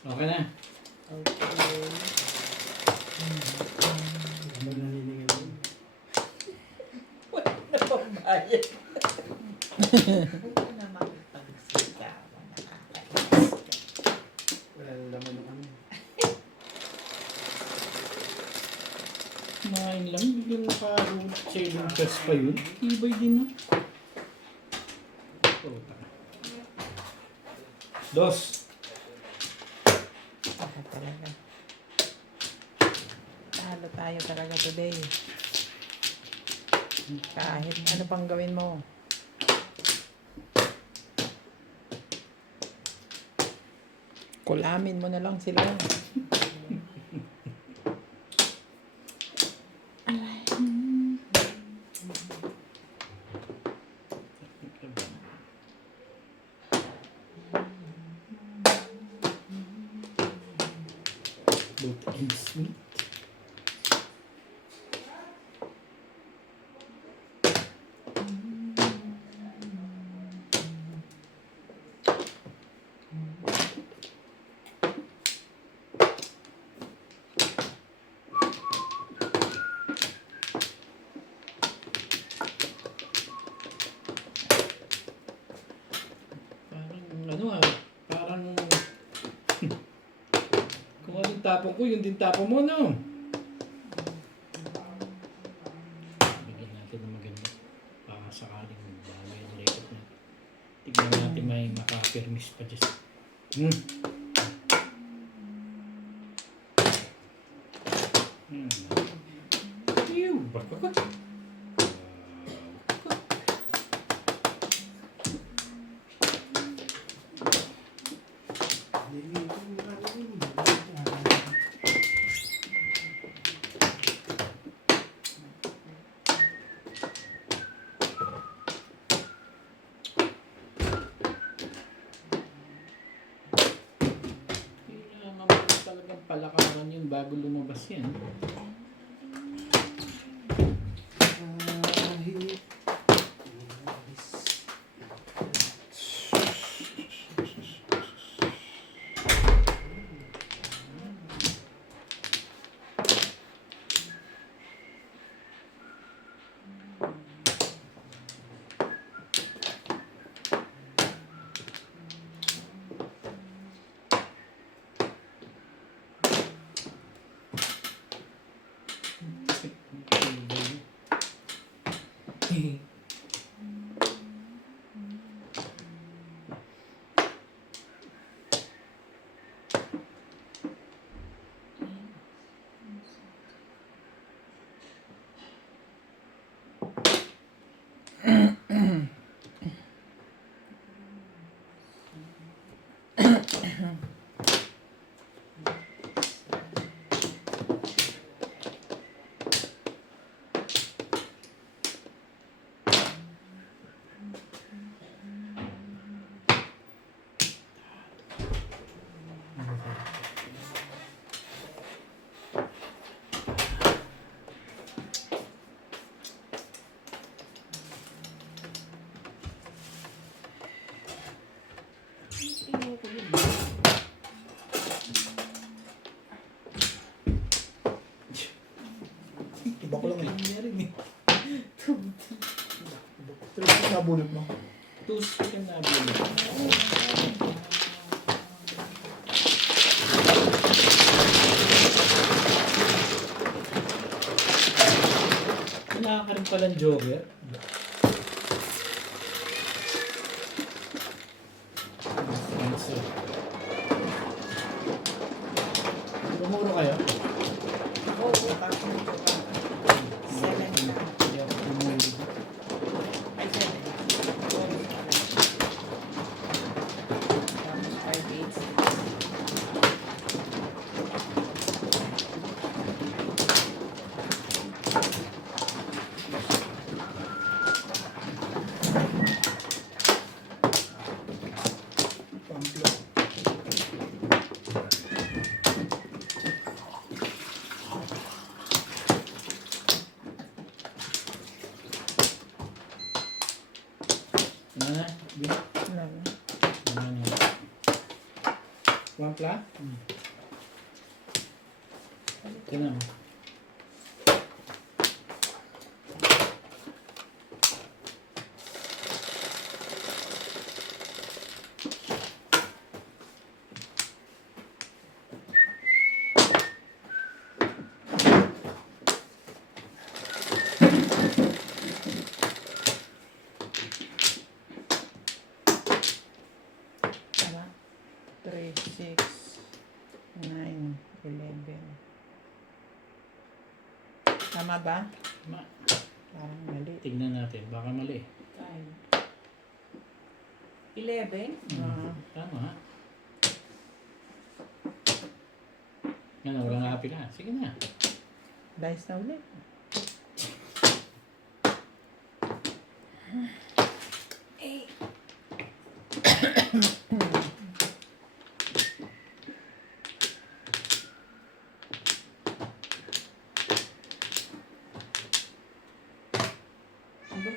Okay na. Okay. Ano naninigaw? Wala na pambayad. Huwag ka naman pagsigawan. Nakakainis ka. Wala nang laman ng ano. Kumain lang, biglang naka-selling test pa yun. Ibay din no? Dos. Ako talaga. Talo tayo talaga today. Kahit ano pang gawin mo. Kulamin mo na lang sila. Both ends meet. Parang kung anong tapong ko, yun din tapong mo, no? Bigyan natin ng maganda. Baka sakaling bawa yung record na. Tignan natin may maka-permis pa dyan. Ew, baka ka. Kailangan mo talagang palakaran yun bago lumabas yan. Iba ko lang eh. Meron eh. Pero ito nabulot mo. Tusto ka na bilog. Wala ka rin palang jogger. Tumuro kayo? Oo, bakit nito ba? 7 na. Hindi ako tumuro. Ay, 7. Tapos 5, 8, 6. Pamplo. Wampla? Tignan mo. Tama? 3, 6, 9, 11. Tama ba? Ma, Parang mali. tignan natin. Baka mali. 11? Tama ha? Ano, walang happy na. Sige na. Dice na ulit. Eh, ano?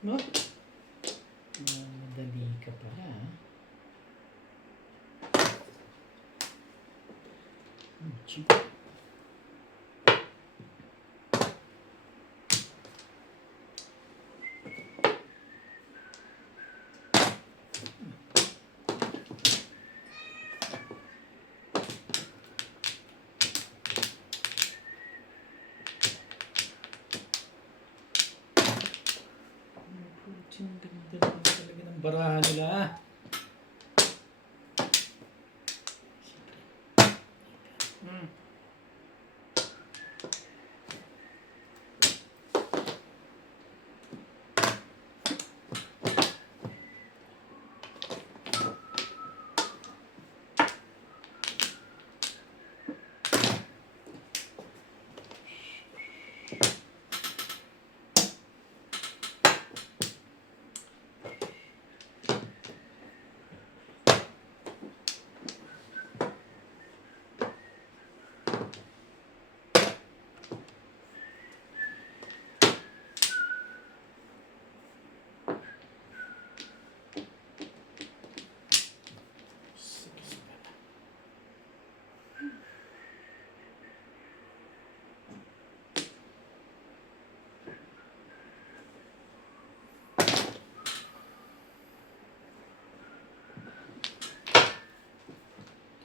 No? Madali ka pala ha? Cheap. Ganda naman talaga ng barahan nila.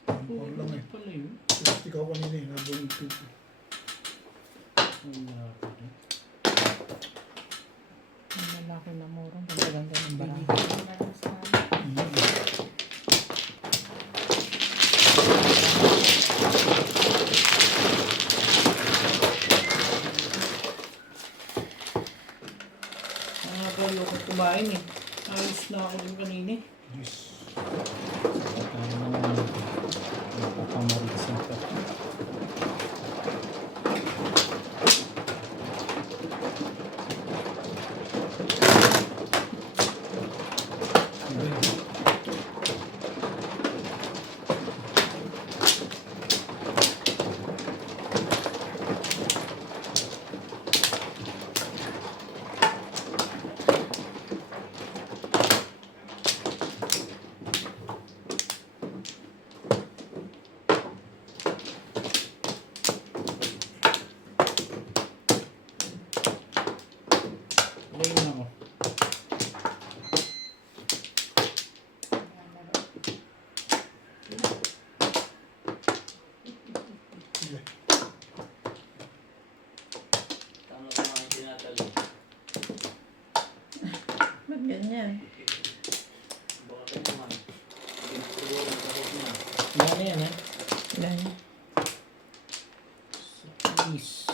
Ano lang eh. Pala yun. Plastic ako kanina eh. Nabong yung pit. Wala pa rin. Ang malaki na murong. Ganda-ganda ng barahan. Nakakayoko kumain eh. Ayos na ako din kanina eh. Yes. Ano naman napapamarisan ka. Layin ako. Sige. Tama sa mga tinatalo. Ba't ganyan? Baka kayo naman. Siguro masakot na. Yan na yan ha. Ilan? Please.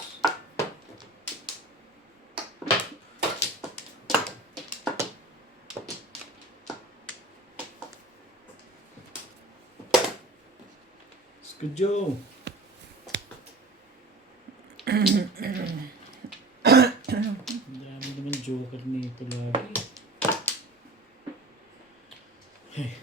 Good Joe. Ang dami naman joker nito lagi. Ayan.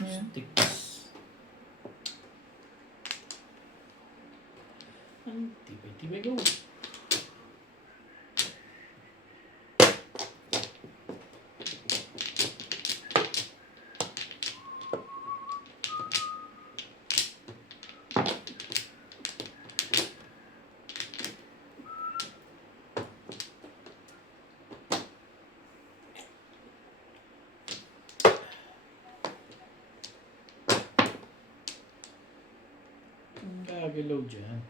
Sticks. Ang tibay-tibay ko. Ang gagalaw dyan.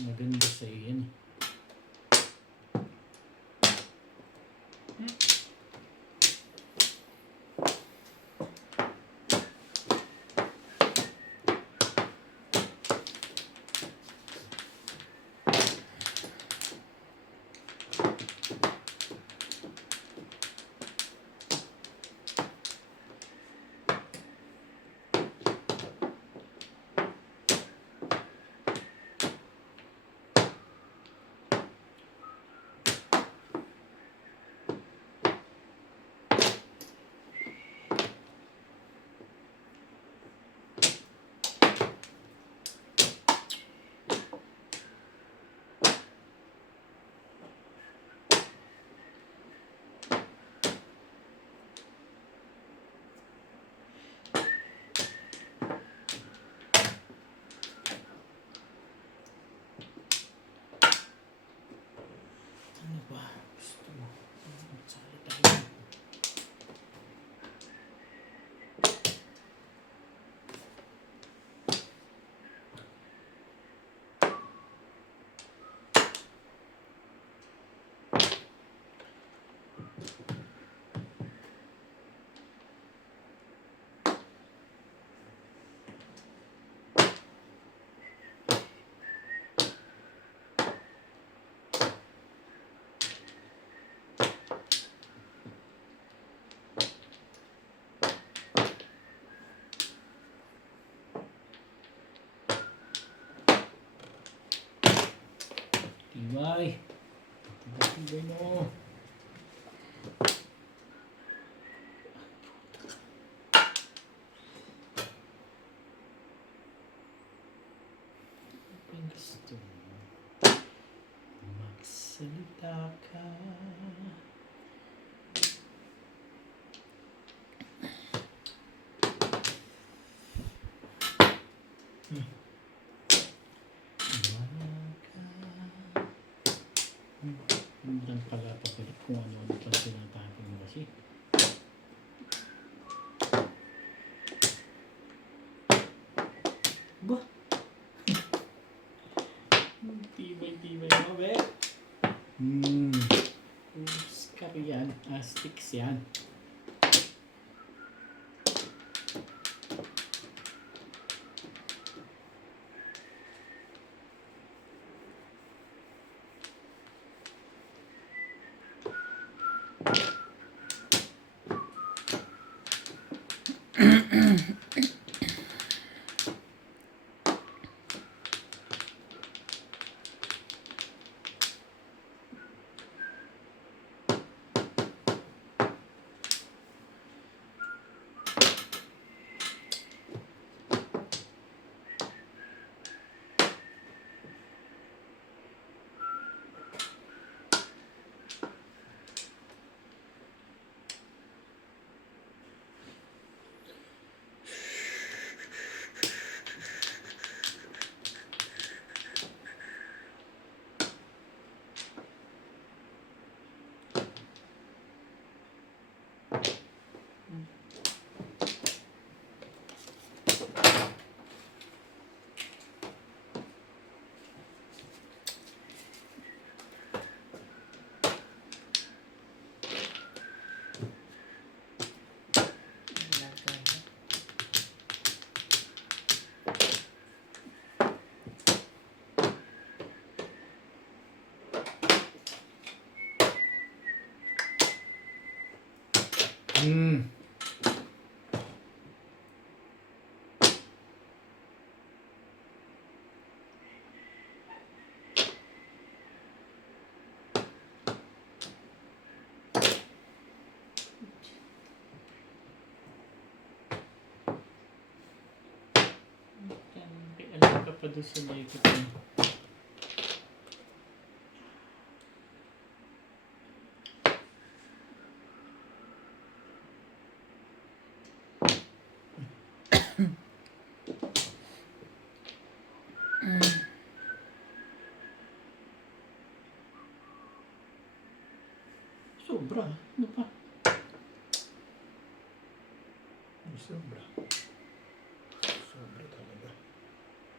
Maganda sa iyan eh. Ano ba? Gusto mo? Salita tayo. Tibay. Tibay mo. Ang gusto mo. Magsalita ka. Hindi pala pabalik kung ano-ano pa sinatabi mo kasi. Ba? Tibay-tibay mo, be. Scar yan. Sticks yan. Hmm. Alam ka pa doon sa likod mo. Sobra. Ano pa? Ay, sobra. Sobra talaga.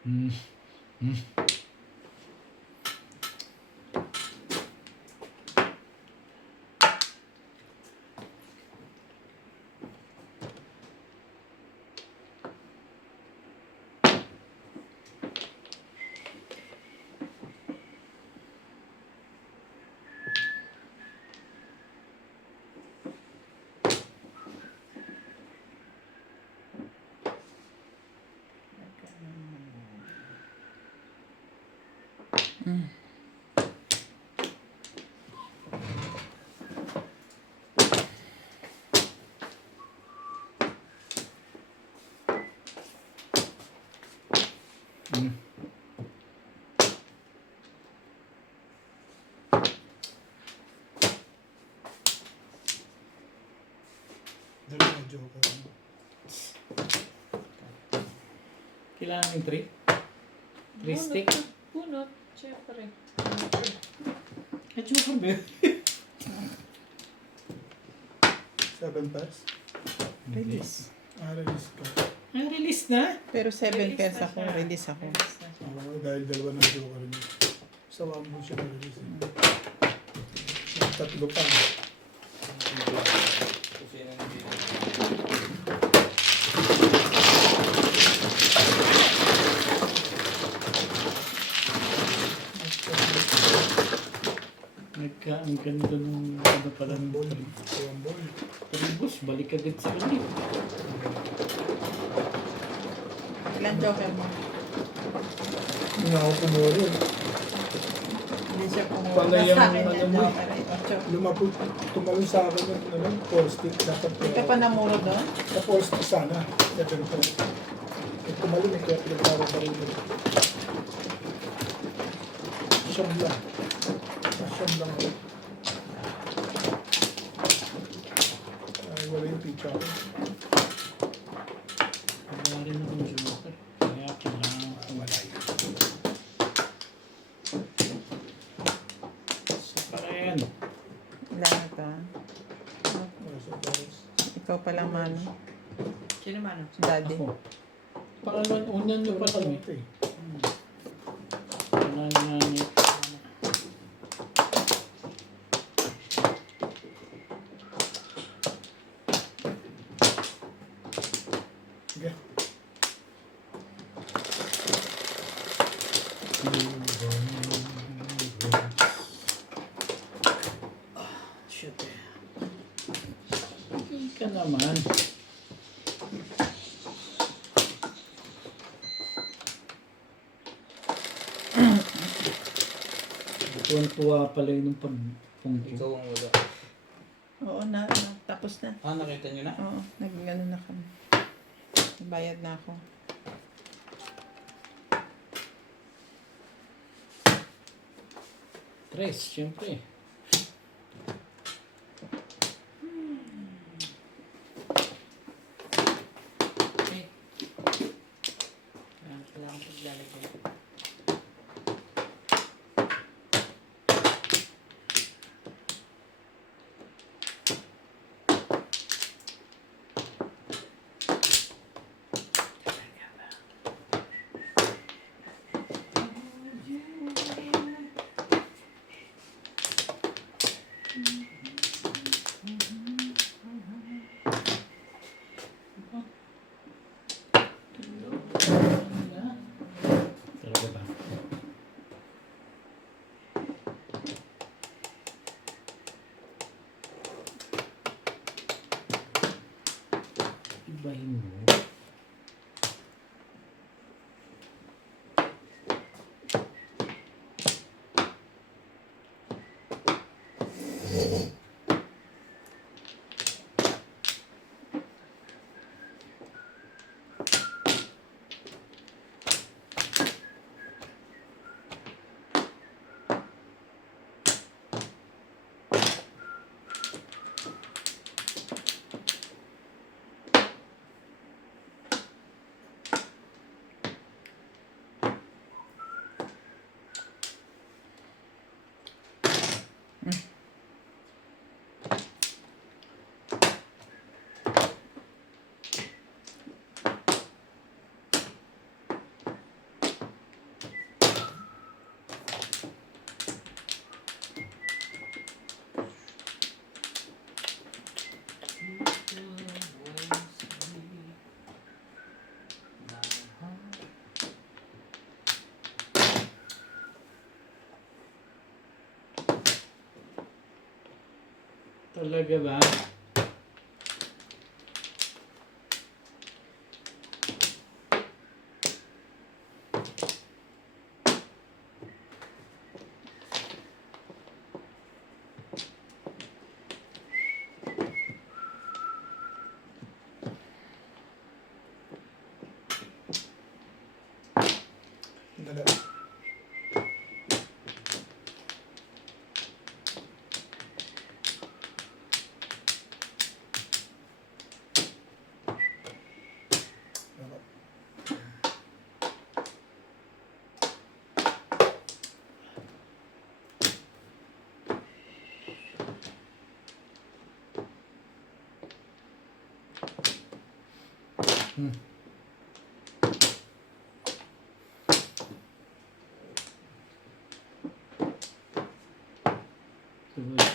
Hmm. Hmm. Hmm. Dalawa joker. Kailangan yung 3? 3 stick? Bunot. Siyempre. At joker ba yun? 7 pairs. Release. Release ka. Ang release na? Pero 7 Release pairs na ako, siya. release ako. Release na siya. Oo, dahil dalawa ng joker niya. Sa one mo siya na-release. Tatlo pa. Kasi yun ang hindi. Ang ganda nung ano pala ng Ball. Kaya ball. tribus. Balik agad sa kanya. Ilan joker mo? Hindi ako pumuro. Hindi siya kung Panay sa ang akin ano yan, mo. joker. Ocho. Lumapot. Tumalon sa akin yung ano, 4 stick. Dapat Hindi ka pa namuro doon? sa 4 stick sana. Kaya ganito. Eh, tumalon eh. Kaya pinagtawag pa rin. Siyam lang. Siyam lang ako. Ay, wala yung pizza ko. Wala rin akong joker. Kaya kailangan ko. Wala yun. So, parang Ilan ito? Wala sa baris. Ikaw palang mano. Sino man? Daddy. ako. Pangalan, unan nyo pa lang eh. Ito eh. Pangalan niya. Sige. Shit. Hindi ka naman. Tuwan-tuwa pala yun ng pagpungko. Ikaw ang wala. Oo tapos na. Ah, nakita nyo na? Oo, nag-ano na kami. Bayad na ako. Tres, siyempre. Okay. Kailangan ko lalagay. Talaga ba? Dala. Hmm. Tuloy.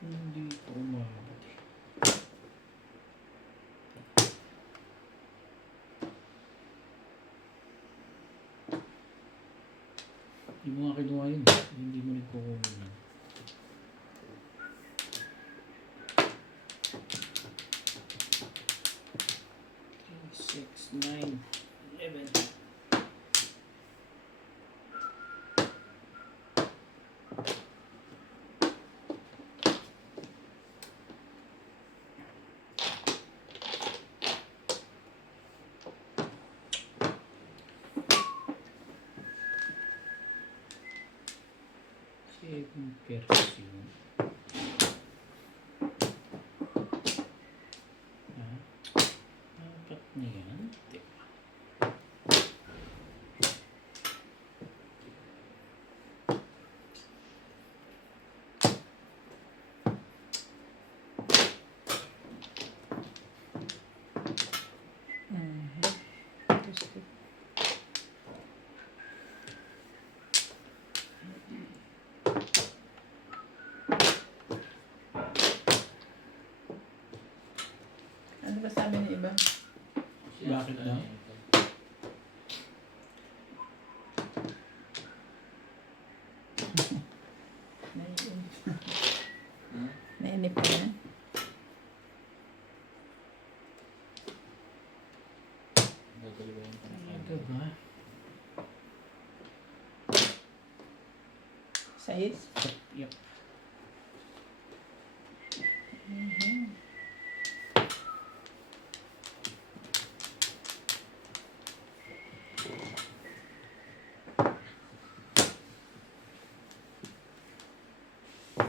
Hindi ko umabot eh. Hindi mo nga kinuha yun. Hindi mo nagkukuha yun. 6, 9, 11. Según versión. Apat na yan. Diba? Gusto. Ano ba sabi ng iba? Bakit daw? Naiinip. Hmm? Nainip ka na? Gagalibayan ko na Talaga ba? Size? Yep.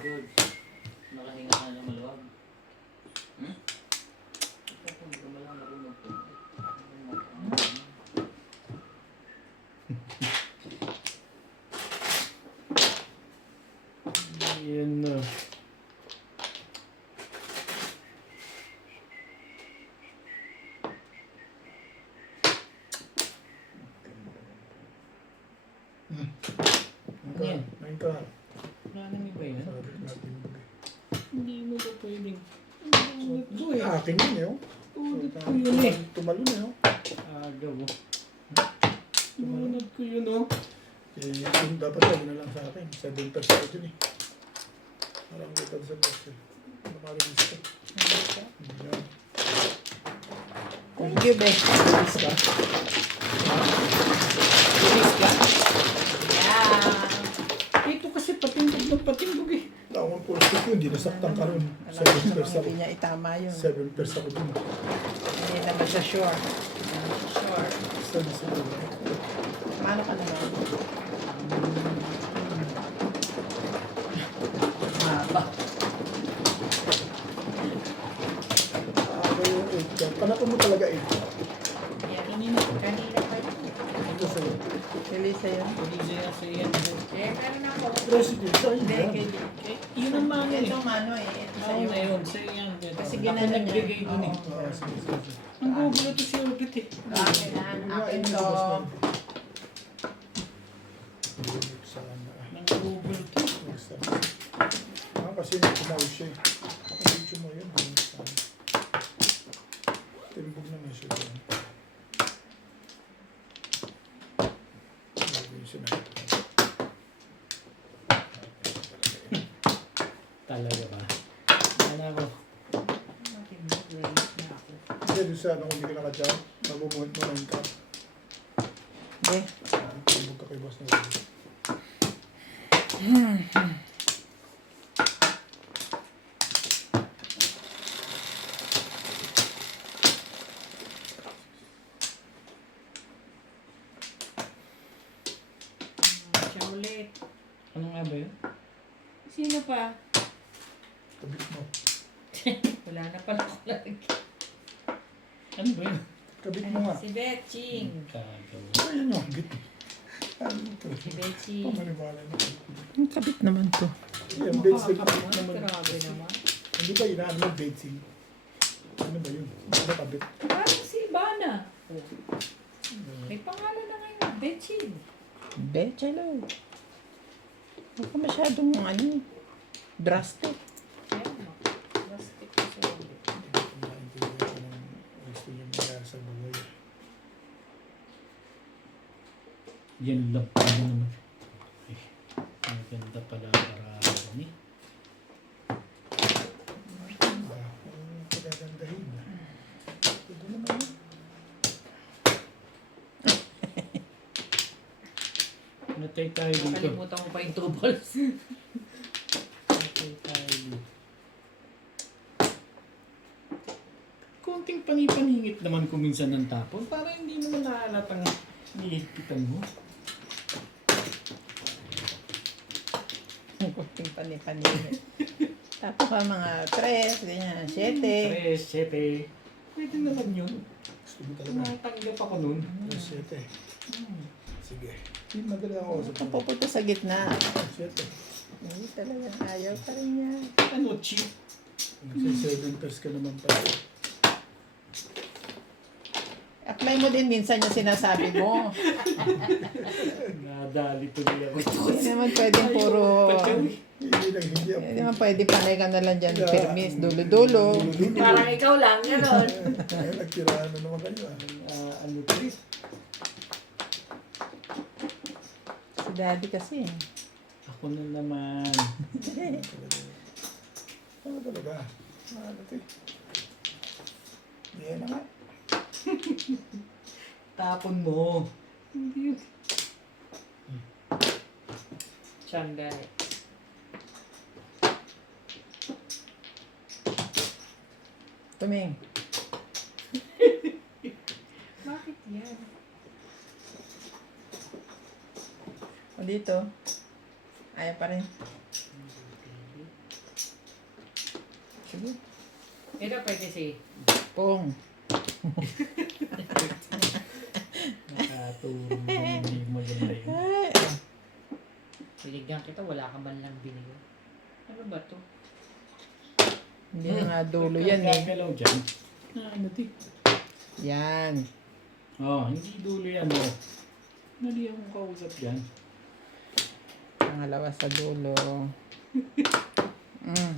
Good. Nakahinga ka na maluwag. Hmm? Ito hindi ko malang marunong to. Yan na. Main ka. Wala nang iba yan. Sabi natin. Hindi mo ba pwedeng... Ito eh, akin yun eh. Oh. Tunod ko yun eh. Tumalo na oh. Agaw. Tunod ko yun oh. Eh, yung dapat sabi na lang sa akin. 7% ko dun eh. Parang kita sa box eh. Nakalinis ka. Yan. Thank you, Bek. Nakalinis ka. Bilis ka? Yeah. Ito kasi patingog ng patingog eh. Nakawang puro ko yun. Hindi nasaktan ka ron. Alam ko 7% namang ako. hindi niya itama yun. 7% ako dun. Hindi naman siya sure. Sure. Sana sa ulo. Paano ka naman? Haba. Ako yung 8 ka. Panapan mo talaga 8. Yan, kanina pa yun. Ito sa'yo. Elisa yun. Hindi na sa iyan. Meron ako. President sa'yo Hindi, yan. kay Yun ang mano eh. Ito mano eh. Ito Ako sa'yo. na yun. Sa iyan. Kasi Ako ginano niya. nagbigay dun eh. Oo. Oo, sige, sige. Ang gugulo to si Ulit eh. Akin na. Akin to. Sana. Ang gugulo to. Next time. Kasi kumaw siya eh. Ang video mo yun. Timbog na nga siya dyan. Gagawin siya na. Talaga ba? Wala ko. Hindi, doon sa ano kung hindi ka nakadyan, mabumuhat mo ng cup. Hindi. Timbog ka kay boss na yun. Siya ulit. Ano nga ba yun? Sino pa? Kabit mo. Wala na pala ko lagi. Ano ba yun? Kabit mo nga. Si Betching. Kagawa. Ayun yung kabit. Ano ito? Si Betching. Pamaniwala na. Ang kabit naman to. Yan, beds na kabit naman. Grabe naman. Hindi ba inaano mo bedsing? Ano ba yun? Ano ba kabit? Parang si Ivana. Oh. May pangalan na ngayon. Betching. Bechalo. Huwag ka masyadong ano, drastic. Kaya mo. Plastic ko sa ulit. Hindi ko maintindihan kung anong gusto niya mangyari sa buhay. Yan lang pala naman. Ay, maganda pala para ni. Ang pagagandahin. Ito naman yun. Natay tayo dito. Nakalimutan ko pa yung 2 balls. Natay tayo dito. Konting panipaningit naman kung minsan ng tapon para hindi naman naalatang nihikitan mo. Ang kunting pani-pani. Tapos pa mga 3, ganyan, 7. 3, 7. Pwede naman yun. Gusto mo talaga. Natanggap ako nun. Alas 7. Sige. Hindi madali ako sa Ang pupunta sa gitna. Alas 7. Hindi talagang ayaw pa rin niya. Ano, cheap? Nagsi-7 ka naman pala. Apply mo din minsan yung sinasabi mo. Nadali tuloy ako. Hindi naman pwedeng puro... Hindi lang, hindi ako. Hindi naman pwede panay ka na lang dyan. Permis, dulo-dulo. Parang ikaw lang, gano'n. Ay, nagtirahan na naman kayo Ano to eh? Si daddy kasi. Ako na naman. Ano talaga? Ano ito eh? Hindi yan na nga. Tapon mo. Hindi yun. Sandali. Tuming. Bakit yan? O dito. Ayaw pa rin. Sige. Ito pwede si... Pong. Nakatulong ka hindi maganda yun. Ay. Binigyan kita, wala ka man lang binigyan. Ano ba to? Hindi na nga dulo yan eh. Gagalaw dyan. Ano to? Yan. Oh, hindi dulo yan oh. Mali akong kausap dyan. Pangalawa sa dulo. Mm.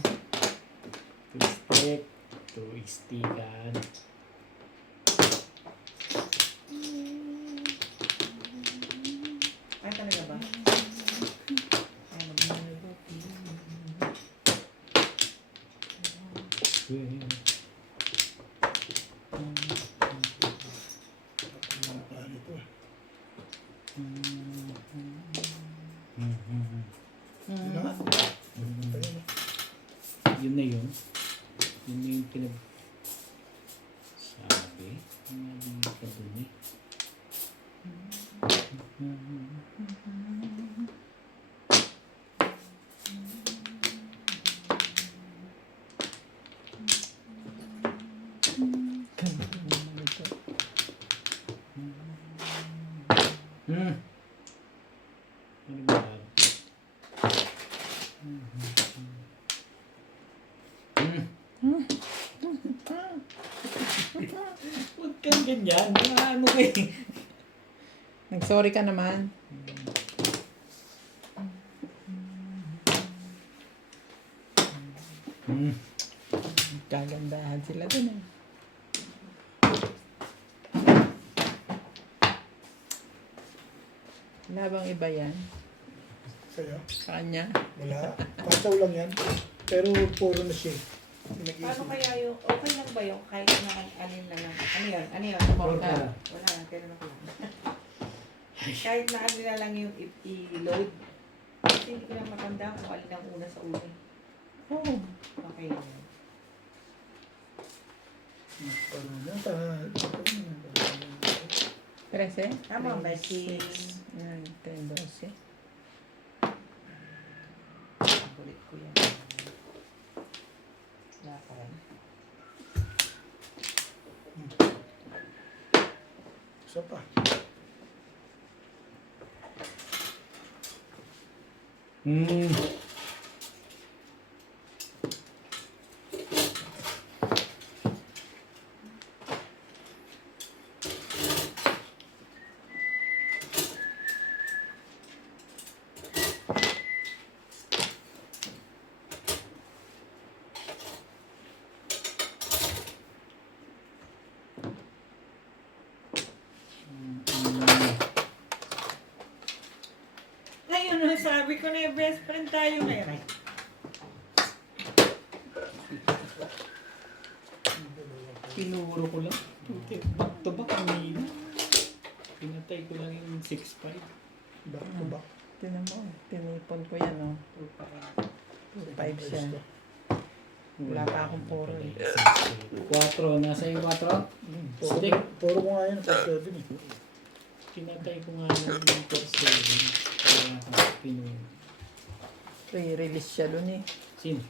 Two stick. Two stickan. Ay, talaga ba? Ay, Ano ito? Yun na nga. Ayun na. Yun na yun. Yun na yung pinag... Sabi. Hindi ka dun eh. Hmm. Ano ba yan? Huwag kang ganyan. Ano ka eh. Nag-sorry ka naman. Kagandahan sila dun eh. Wala bang iba yan? Kaya, Sa kanya? wala. Pasaw lang yan. Pero puro na siya. Paano kaya yung, okay lang ba yung kahit na alin na lang? Ano yun? Ano yun? Porka. Wala lang, pero ako lang. Kahit na alin na lang yung i-load. Kasi hindi ko lang matanda kung alin ang una sa ulo. Oo. Okay lang yun. Parang yan. Parang 13? Tama ba? 6, 9, 10, 12. Kulit ko yan. Wala pa rin. isa pa. Ayun, sabi ko na yung best friend tayo ngayon. Pinuro ko lang. Back to back ang hina. Pinatay ko lang yung 6-5. Back to back. Tinan mo, tinipon ko yan, oh. 2.5 siya. Wala pa akong puro eh. 4. Nasa yung 4? Stick. Puro ko nga yan. Pag 7 eh. Pinatay ko nga yung per 7. Kaya ako pinuro. Re-release siya dun eh. Sino?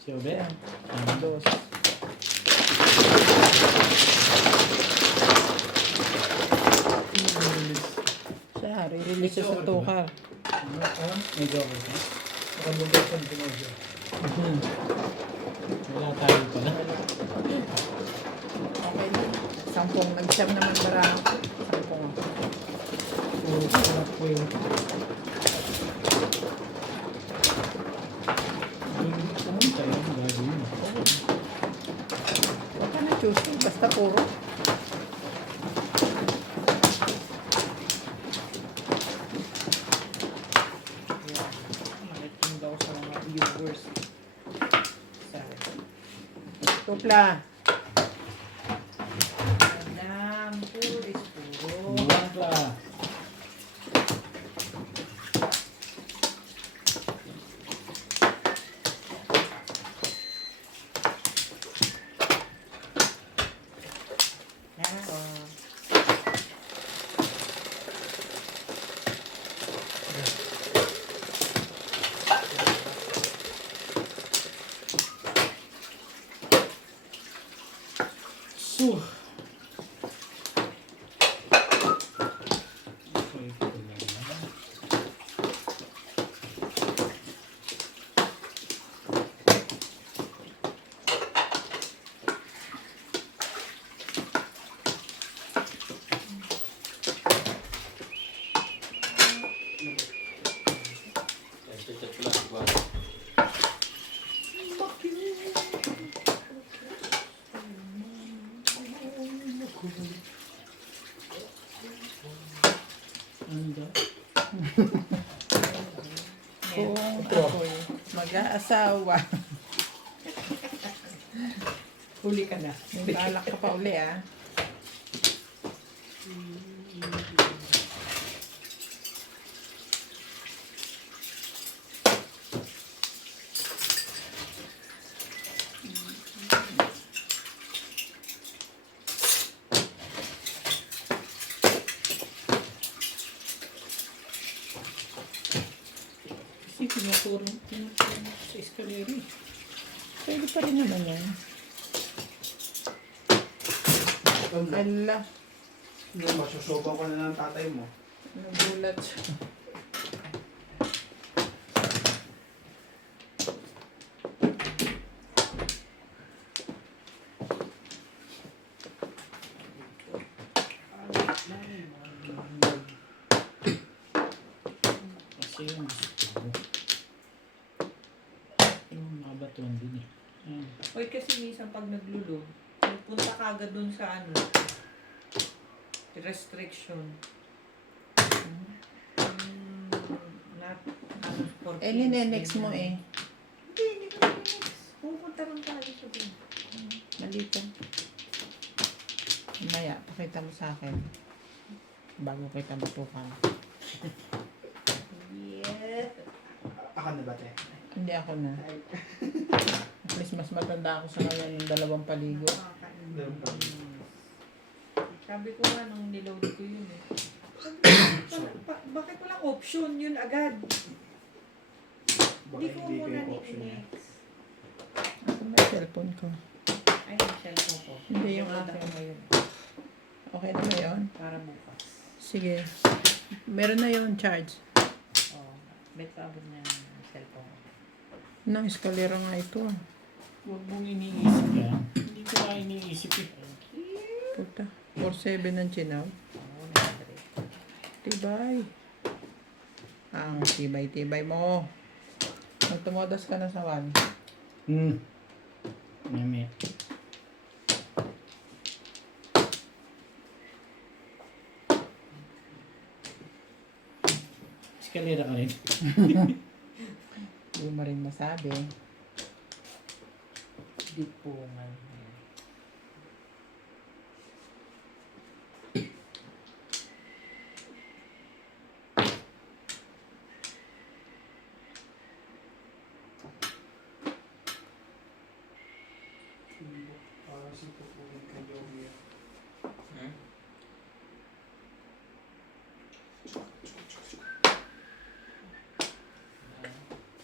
Si Obet? Yan. Ah, Dos. Siya, re-release siya sa tukar. May joker ka? Nakalimutan ko yung pinagyo. Wala tayo pala. Okay lang. 10 nag-siyam naman marami. 10 ako. Puro sarap ko yun. Pumunta yun. Gagawin mo. Huwag ka na choosing, basta puro. Nakikin daw sa mga viewers. Tupla. Alam, puro is puro. One class. Yan ako. Chat ko lang si Juan. Ano daw? Kung ako'y mag-aasawa. Huli ka na. May balak ka pa uli ah. Kasi tinuturo sa eskalera eh. Pwede pa rin naman yan. Ala, Hindi, masusoba ko na ng tatay mo. nagulat siya. Kasi yung gusto mo. Yung mga batuan din eh. Ayan. Oy, kasi minsan pag naglulog, punta ka agad dun sa ano, restriction. Not, ano, for Eh, kids, ninenex mo ganyan. eh. Hindi ko ninenex. Pupunta rin tayo sa dun. Mali ka. Maya, pakita mo sa akin. Bago kita matukan. Yeah. Ako na ba, te? Hindi ako na. At least mas matanda ako sa kanya ng 2 paligo. Sabi ko nga nung niload ko yun eh. Bakit walang option yun agad? Hindi ko muna ninenex. Ako may cellphone ko. Ay, yung cellphone ko. Hindi yung Niload akin. ako ngayon. Okay na ba yun? Para bukas. Sige. Meron na yun, charge. Oh, bet abot na yung cellphone ko. Nang eskalera nga ito ah. Huwag mong iniisip yan. Hindi ko na iniisip eh. Puta. 4-7 ang chinaw. Oo, na-break. Tibay. Ang tibay-tibay mo. Magtumodas ka na sa wall. Mami. Eskalera ka rin. Hindi mo rin masabi. Dipungan. Para si Pupunin kay Yogi. Hmm?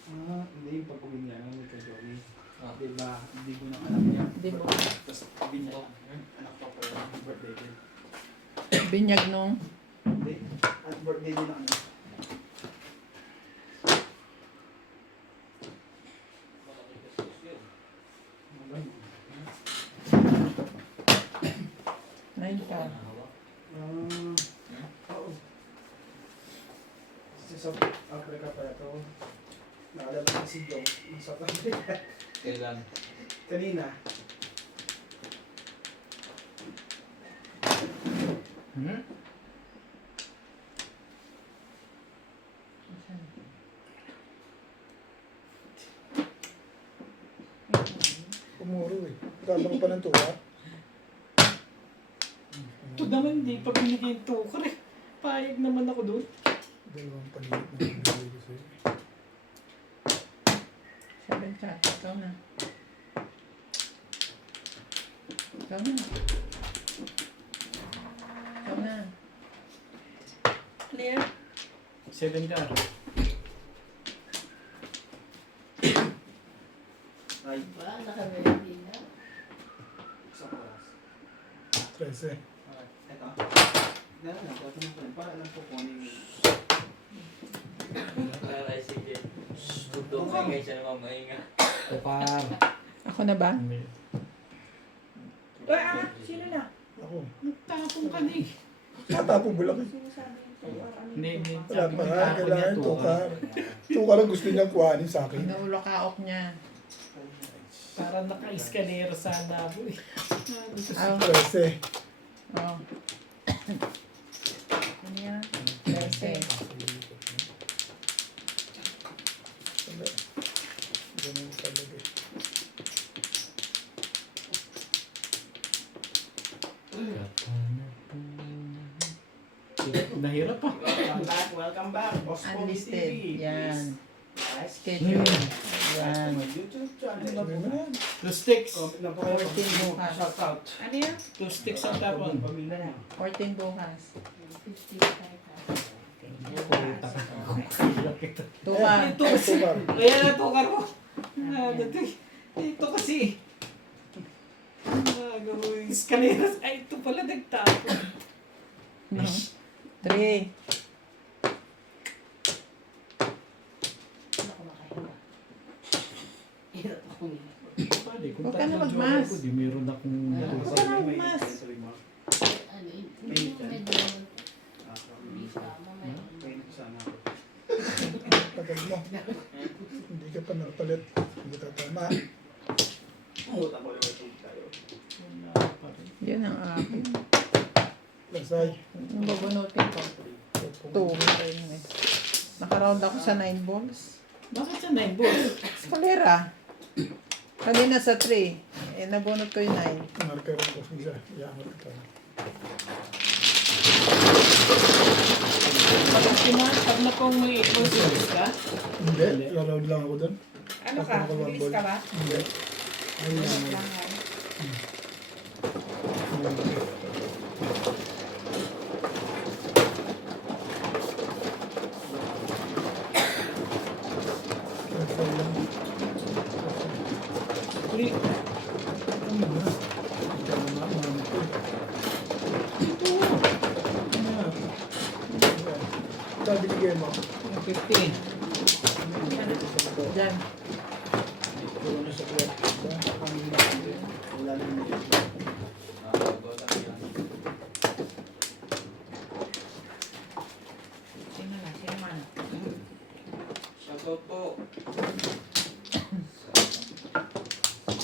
Hindi yung pag-uwi niya ng kay Yogi. Ah. Diba, hindi ko na alam niya. Di mo. Tapos, binyag. Hmm? Anak ko po, birthday din. Binyag nung. Hindi, at birthday din ang ano. Nine ka. Nahawak. Oo. Kasi sa Africa pala to. Naalala ko si Joe ng South Africa. Kailan? Kanina. Hmm? Umuro eh. Kala ko pa ng tuwa. Ito naman hindi pa binigay yung tukar eh. Payag naman ako doon. Dalawang paligid na binigay ko sa'yo. 7 ka. Ikaw na. Ikaw na. Ikaw na. Clear? 7 car. Ay, Ba, naka-ready na. isang oras. 13. Ito. Dala na, tatanong ko rin. Para alam ko kung ano yung... Ay, sige. Tutong kayo siya naman mainga. Tukar. Ako na ba? Uy, sino na? Ako. Nagtapong ka na eh. Tatapong mo lang eh. Sino sabi nito? Hindi. Wala Sabi pa ko nga, tapo niya, kailangan tukar. tukar. Tukar ang gusto niya kuhanin sa akin. Inuulo kaok niya. Para naka-escalera sana ako eh. Oh. Prese. Oh. Ano yan? Lese. Ganun talaga. Nahirap pa. Welcome back. Unlisted. Yan. Schedule. Yan. YouTube channel. Sabi mo na yan. 2 sticks. Comment na po kayo. 14 bukas. Shout out. Ano yan? 2 sticks ang tapon. Pamilya na. 14 bukas. Tukar. Ito kasi. Tukar. Kaya na tukar ko. Ito kasi. Gawin escalera. Ay, ito pala nagtapon. 3. Pwede, kung Huwag ka na tatlong magmas. joker ko, di meron akong Huwag ka na magmas. Tagal mo. Hindi ka pa napalit. Hindi ka tama. Pumunta ko lang YouTube tayo. Yan ang akin. Lasay. Yung babunutin ko. 2. Nakaround ako sa 9 balls. Bakit sa 9 balls? Escalera. Kanina sa 3. Eh, nabunot ko yung 9. Marker ko isa. Iangat ka pa. Pag na kung may equals ka, Hindi. Laraw lang ako doon. Ano ka? Bilis ka ba? Hindi. Ayun Bilis lang. lang yan. three, Sabi ni mo. 15. Diyan. Puro na sa kuwet. Wala na yung Sino na? Sino man? Shoutout po.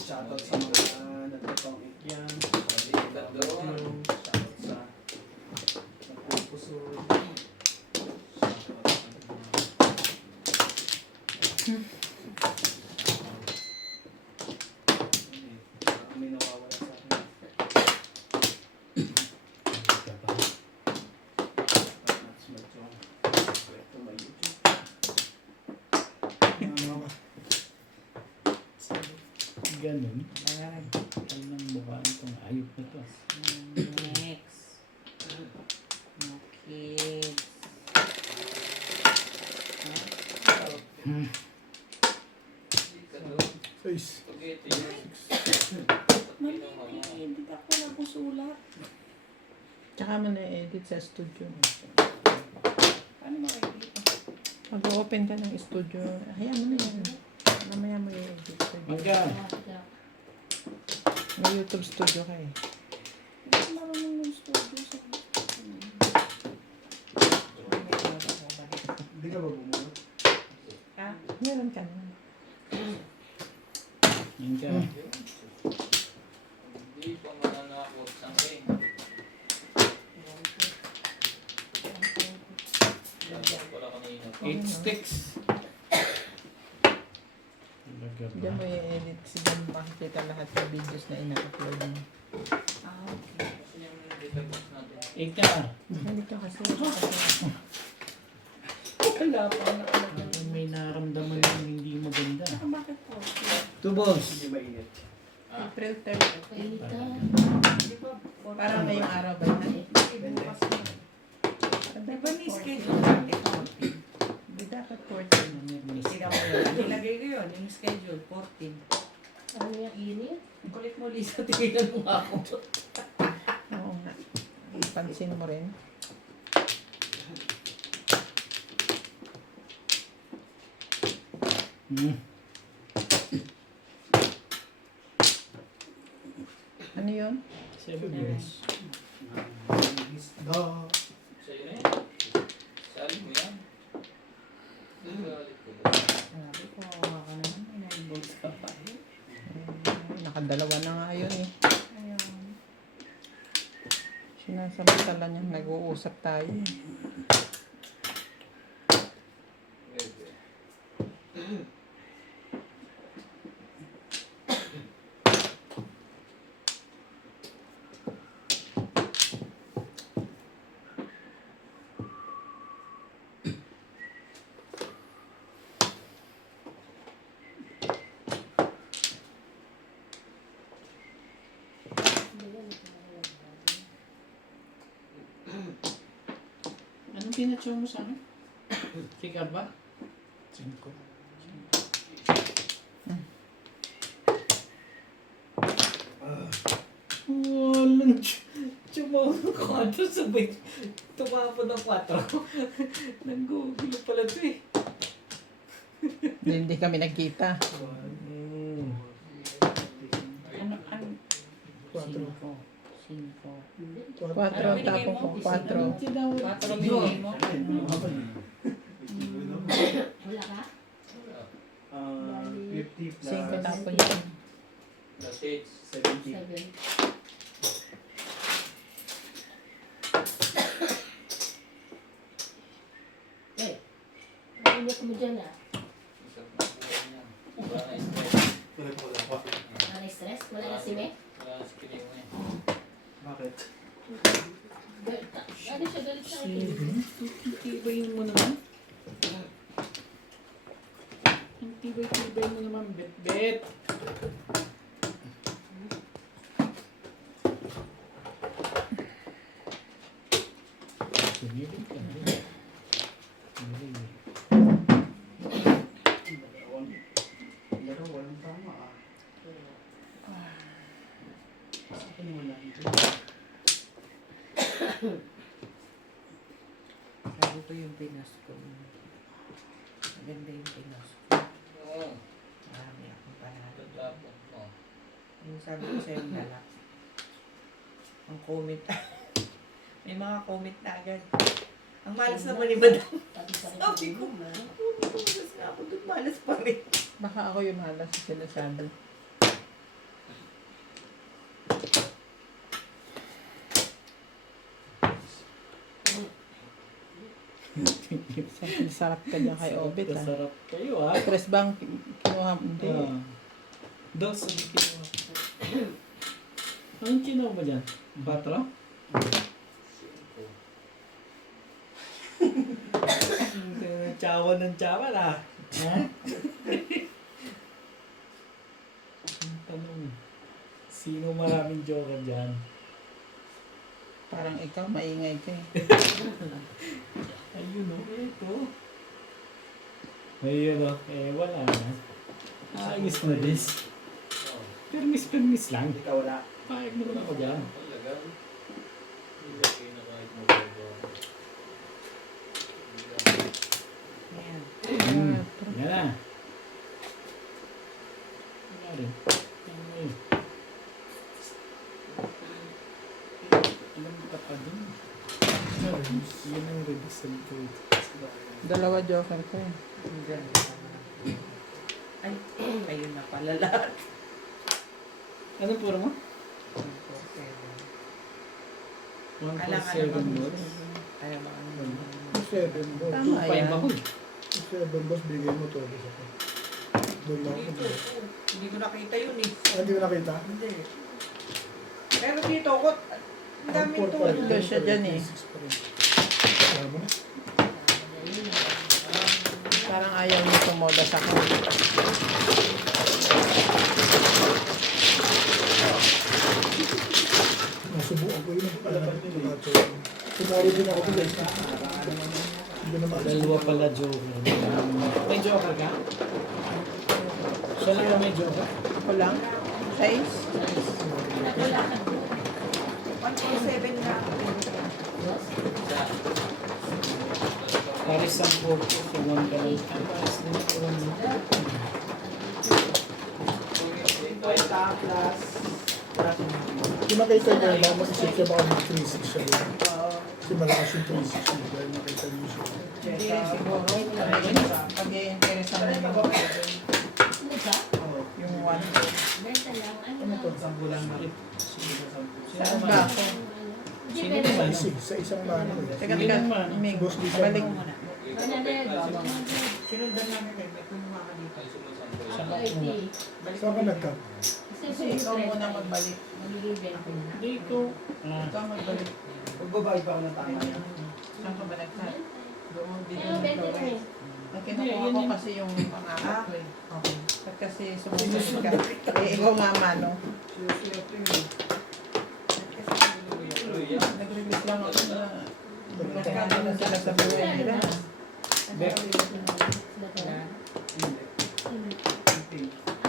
shoutout sa mga nagtatong yan. Tatlo. Shoutout sa nagpupuso. May nawawala sa akin. That's my song. Ito may YouTube. Ganun. Ay, nang mukha itong ayop na to. Next. No kids. Face. Spaghetti. Mali, hindi ako nagusulat. Tsaka mo na-edit sa studio. Paano makikita? Mag-open ka ng studio. Hayaan mo na yan. Mamaya mo i-edit. Mangga. May YouTube studio ka eh. Hindi ko marunong yung studio sa Hindi ka ba bumunod? Ha? Meron ka na. Yan ka. Hindi pa mananakot sa akin. Shoutout pala kanina. 8 sticks. Talaga ba? Diyan mo i-edit. Sige mo makikita lahat ng videos na ina-upload mo. Ah, okay. Kasi yung database natin. 8 ka. Hindi ka kasi. Wala pa nakalagay. Parang may naramdaman yung hindi maganda. Saka bakit po? 2 balls. Hindi mainit. April 30. Di ba? Parang ngayong araw ba yan? Bukas na. Di ba ni-schedule natin 14? Hindi dapat 14. Sila mo yun. Nilagay ko yun, yung schedule, 14. Ano yung init? Ang kulit mo, Lisa, tigilan mo nga ako. Oo nga. Pansin mo rin. Ano yun? 7 balls. Isda. Sa'yo na yun. Galit ko ba? Sabi ko, kawawa ka naman. 9 volts ka pa. Nakadalawa na nga yun eh. Ayun. Sinasamantala niya, nag-uusap tayo eh. Pwede. Anong pinatsaw mo sa akin? Sigar ba? 5. Walang tsumawag 4 sabay. Tumapon ng 4. Nanggugulo pala ito eh. Hindi kami nagkita. Ano? 4. 4 ang tapong ko. 4. 4 binigay mo. Wala ka? 50 plus 5 tapon yun. Plus 8. 70. 7. Eh, mainit mo dyan ah. Isang buhay niya. Wala na stress. Wala na stress? Wala na sime? Wala na skiling mo eh. Bakit? Ano siya galit sa akin? Tibay mo naman. Ang tibay mo naman, bet-bet. Sumibig ka. Walang tama ah. Ano mo lang ito? Sabi ko yung pinas ko. Maganda yung pinas ko. Oo. Marami akong panalo. Tatapon mo. Yung sabi ko sa'yo dala. Ang comment. May mga comment na agad. Ang malas naman ni Madam. Sabi ko, malas nga ako doon. Malas pa rin. Baka ako yung malas sa sinasabi. Sarap ka dyan kay Obet ah. Sarap kayo ah. Tres bang kinuha mo? Hindi. Dos ang kinuha ko. Anong kinuha mo dyan? 4? Tsawa ng tsawa na. Ha? Ang tanong, sino maraming joker dyan? Parang ikaw, maingay ka eh. Ayun o, ito. Ayun o, wala na. Ayos na this. Permis lang. Ikaw wala. Pahig mo naman ako dyan. Talaga. Ilagay na kahit mo ba. Ayan. Yan na. Wala rin. Ay. Alam ka pa din. Yan ang revision ko. Dalawa joker ko eh. Ang ganda. Ay, ayun na pala lahat. Ano puro mo? 147. 147 volts. Kaya ba ano? 7 balls. Tama 2.5 yan. ako eh. 7 balls, bigay mo 12 ako. Doon lang ako. Dito, hindi ko nakita yun eh. Hindi mo nakita? Hindi. Pero dito ko, ang dami ito. Ito siya dyan eh. Alam mo na? Parang ayaw niya tumoda sa akin. Nasubukan ko yun. Palaban nila. Tumaro din ako guys. Hindi ko na maalis. Dalawa pala joker. May joker ka? Siya lang ang may joker. Ako lang. 6. 147 na. Paris ang puro. So, 1 ka lang. Ang paris din ako. Kung nakita niya lang, mag-isip siya baka mag-3-6 siya. Kasi malakas yung 360 dahil nakita niyo siya. Hindi, siguro. Pag-i-interesan na yung Ano ka? yung one. Benta lang. Ano Ano to? Sampu lang na. Sige sa sampu. Saan ba ako? Hindi, Sino pero. ba? Isig, sa isang mano eh. Teka, teka. Mig, Boss, di siya balik. mano. Sinundan namin kayo. May kumuha ka dito. Sa Ako, bakuna. Saan ka nagka? Kasi ikaw muna magbalik. Magiging 20 na. Hindi ko. Ikaw magbalik. Magbabayad pa ako ng tama niya. Saan ka ba nagkat? Doon, dito Ayun, 20 na eh. Ang kinukuha ko kasi yung pangapat ko eh. At kasi sumusunod ka. Eh, ikaw nga mano. Nag-release lang ako na nagkano na sila sa buhay nila. Bek.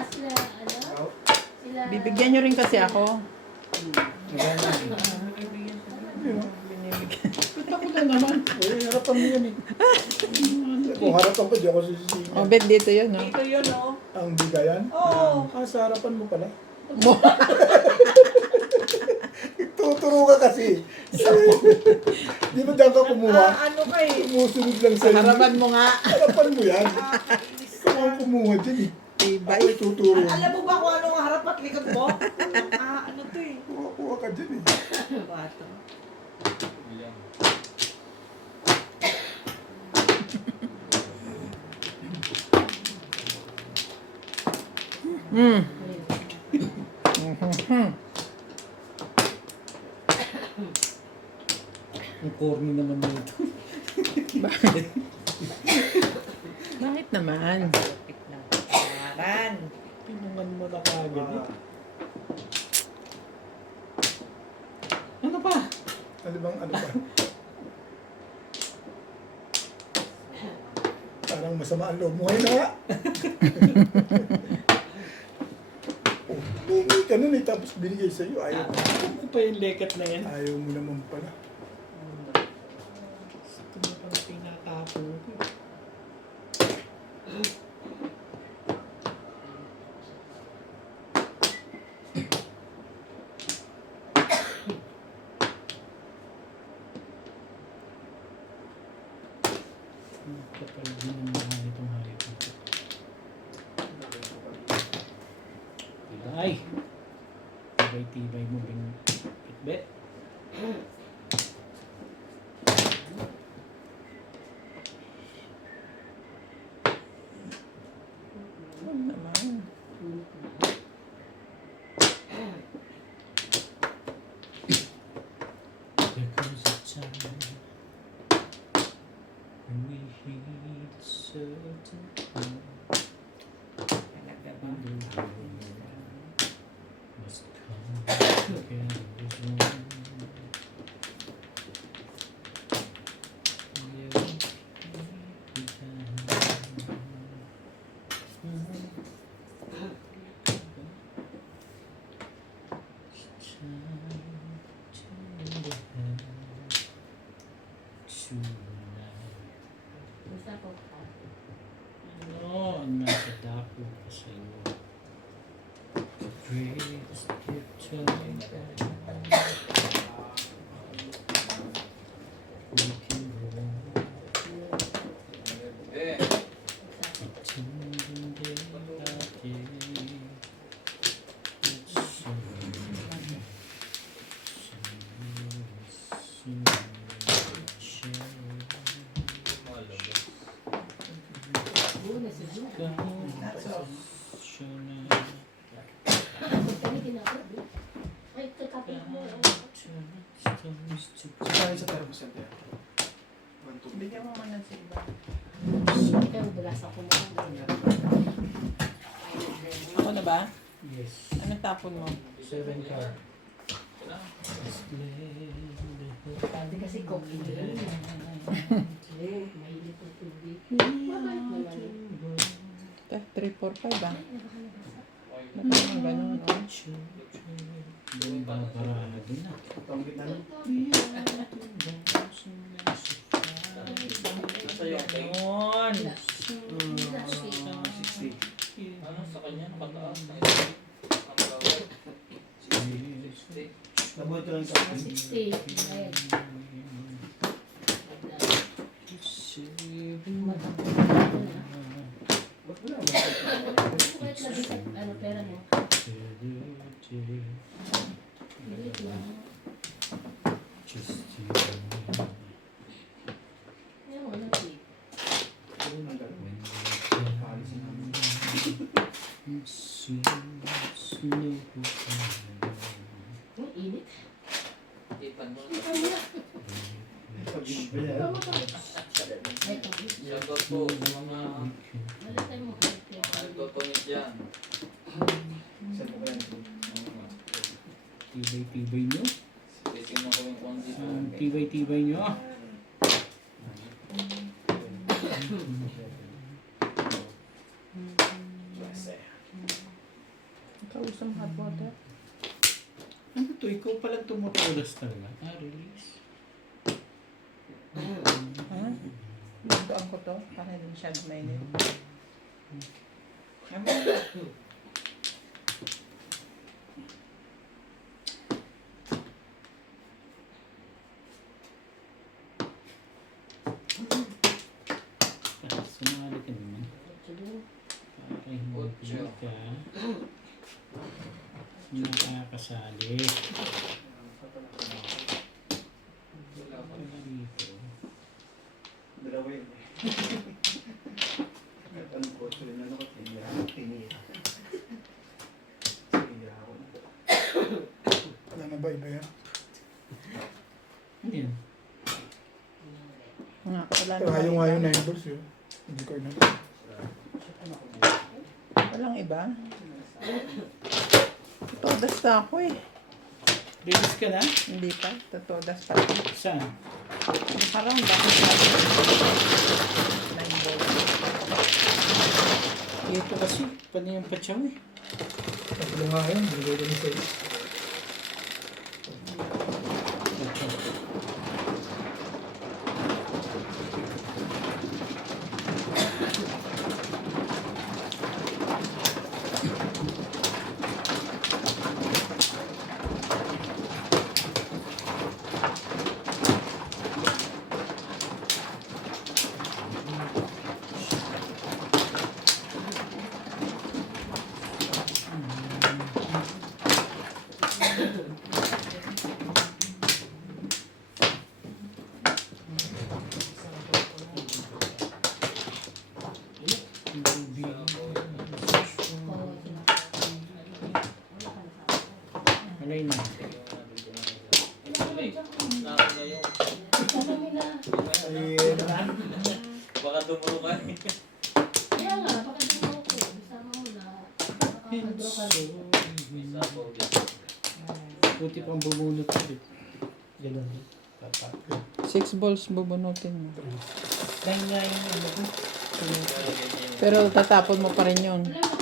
Sila, ano? Sila. Bibigyan nyo rin kasi ako. Ba't ako na naman? Eh, harapan mo yan eh. Kung harapan ko, di ako sisisihin. O, bet dito yun, no? Dito yun, oh. Ang bigayan? Oo. Sa harapan mo pala. Tuturo ka kasi. Di ba dyan ka kumuha? Ano ka eh? Sumusunod lang Sa sa'yo. harapan mo nga. Harapan mo yan. Ikaw ang kumuha dyan eh. Diba? Ako ituturo. Alam mo ba kung anong harap at likod mo? Ano to eh? Kuha ka dyan eh. Bato. Hmm. Ang corny naman nito. Bakit naman? Aran. Tinungan mo na kagad eh. Ano pa? Ano bang ano ba? Parang masama ang loob mo ngayon na nga. Oh, binigay ka nun eh, tapos binigay sa'yo. Ayaw mo. Ano pa yung leket na yan? Ayaw mo naman pala. Ito na pang tinatapo ko. Kapal din ang mga itong hayop na ito. Tibay! Tibay-tibay mo rin kitbet. Ano naman? There comes a time when we hit a certain point when the world must come together as one. Yeah, we keep it down. It's time to have tonight. Basta ko ka. Ano ang nasa dako ko sa iyo? The greatest gift of all. We can go on. Pretending day by day. It's so Una si Juka. Ay, kakapit mo. Kaya sa termos yan. 1, 2. Bigyan mo muna si iba. Kaya ubalasa ko mo. Ako na ba? Yes. Anong tapon mo? 7 car. Sabi kasi coffee din. Mahilig ang tubig. Mabait naman. 3, 4, 5 ah. Ba't naman ganun, no? Doon ba barado na? Itong gitna nun. Nasa yung tayo. Yun. 60. Ano sa kanya? Nakataas. Ang bawal. 60. Nabuhay ko lang sa akin. 60. Ayan. Matakot na. Ba't wala ba? Wait lang sa ano pera mo. Wait lang. Just you. Ayaw mo na tip. Ano nang gagawin? Paalisin namin. Ang init. Ipan mo. Ipan mo na. Pag-ibig Ipan mo pa. Ay, tubig. Shoutout po sa mga Wala tayong mga nagtotonik dyan. Saan ko ba yan? Tibay-tibay nyo. Titignan ko yung kung dito. Ang tibay-tibay nyo. Kausap hot water. Ano to? Ikaw palang tumutulas talaga. Release. Ha? Lutuan ko to para hindi masyado mainit. Sumali ka naman. Para hindi ka nakakasali. Wala pa. Dito. Dalawa yun. Kahit anong kotse rin, ano ko, tinira ako. Tinira ako. Wala na ba iba yan? Ano yan? Wala Ayaw na yung boss yun. Hindi ko na. Walang iba. Todas na ako eh. Release ka na? Hindi pa. Todas pa lang. Saan? Parang bakit sabi ko. 9 balls. Ito kasi. Paano yung patsaw eh? Tatlo nga yun. Binigay ko ni sa'yo. Alay na. Baka dumuro ka. Kaya nga, baka din mo ko. Isama mo na. Makakadraw ka rin. May sabaw dyan. Buti pang bumunot ulit. Ganun. 6 balls bubunutin mo. Dahil nga yung ano ko. Pero tatapon mo pa rin yun. Wala mo.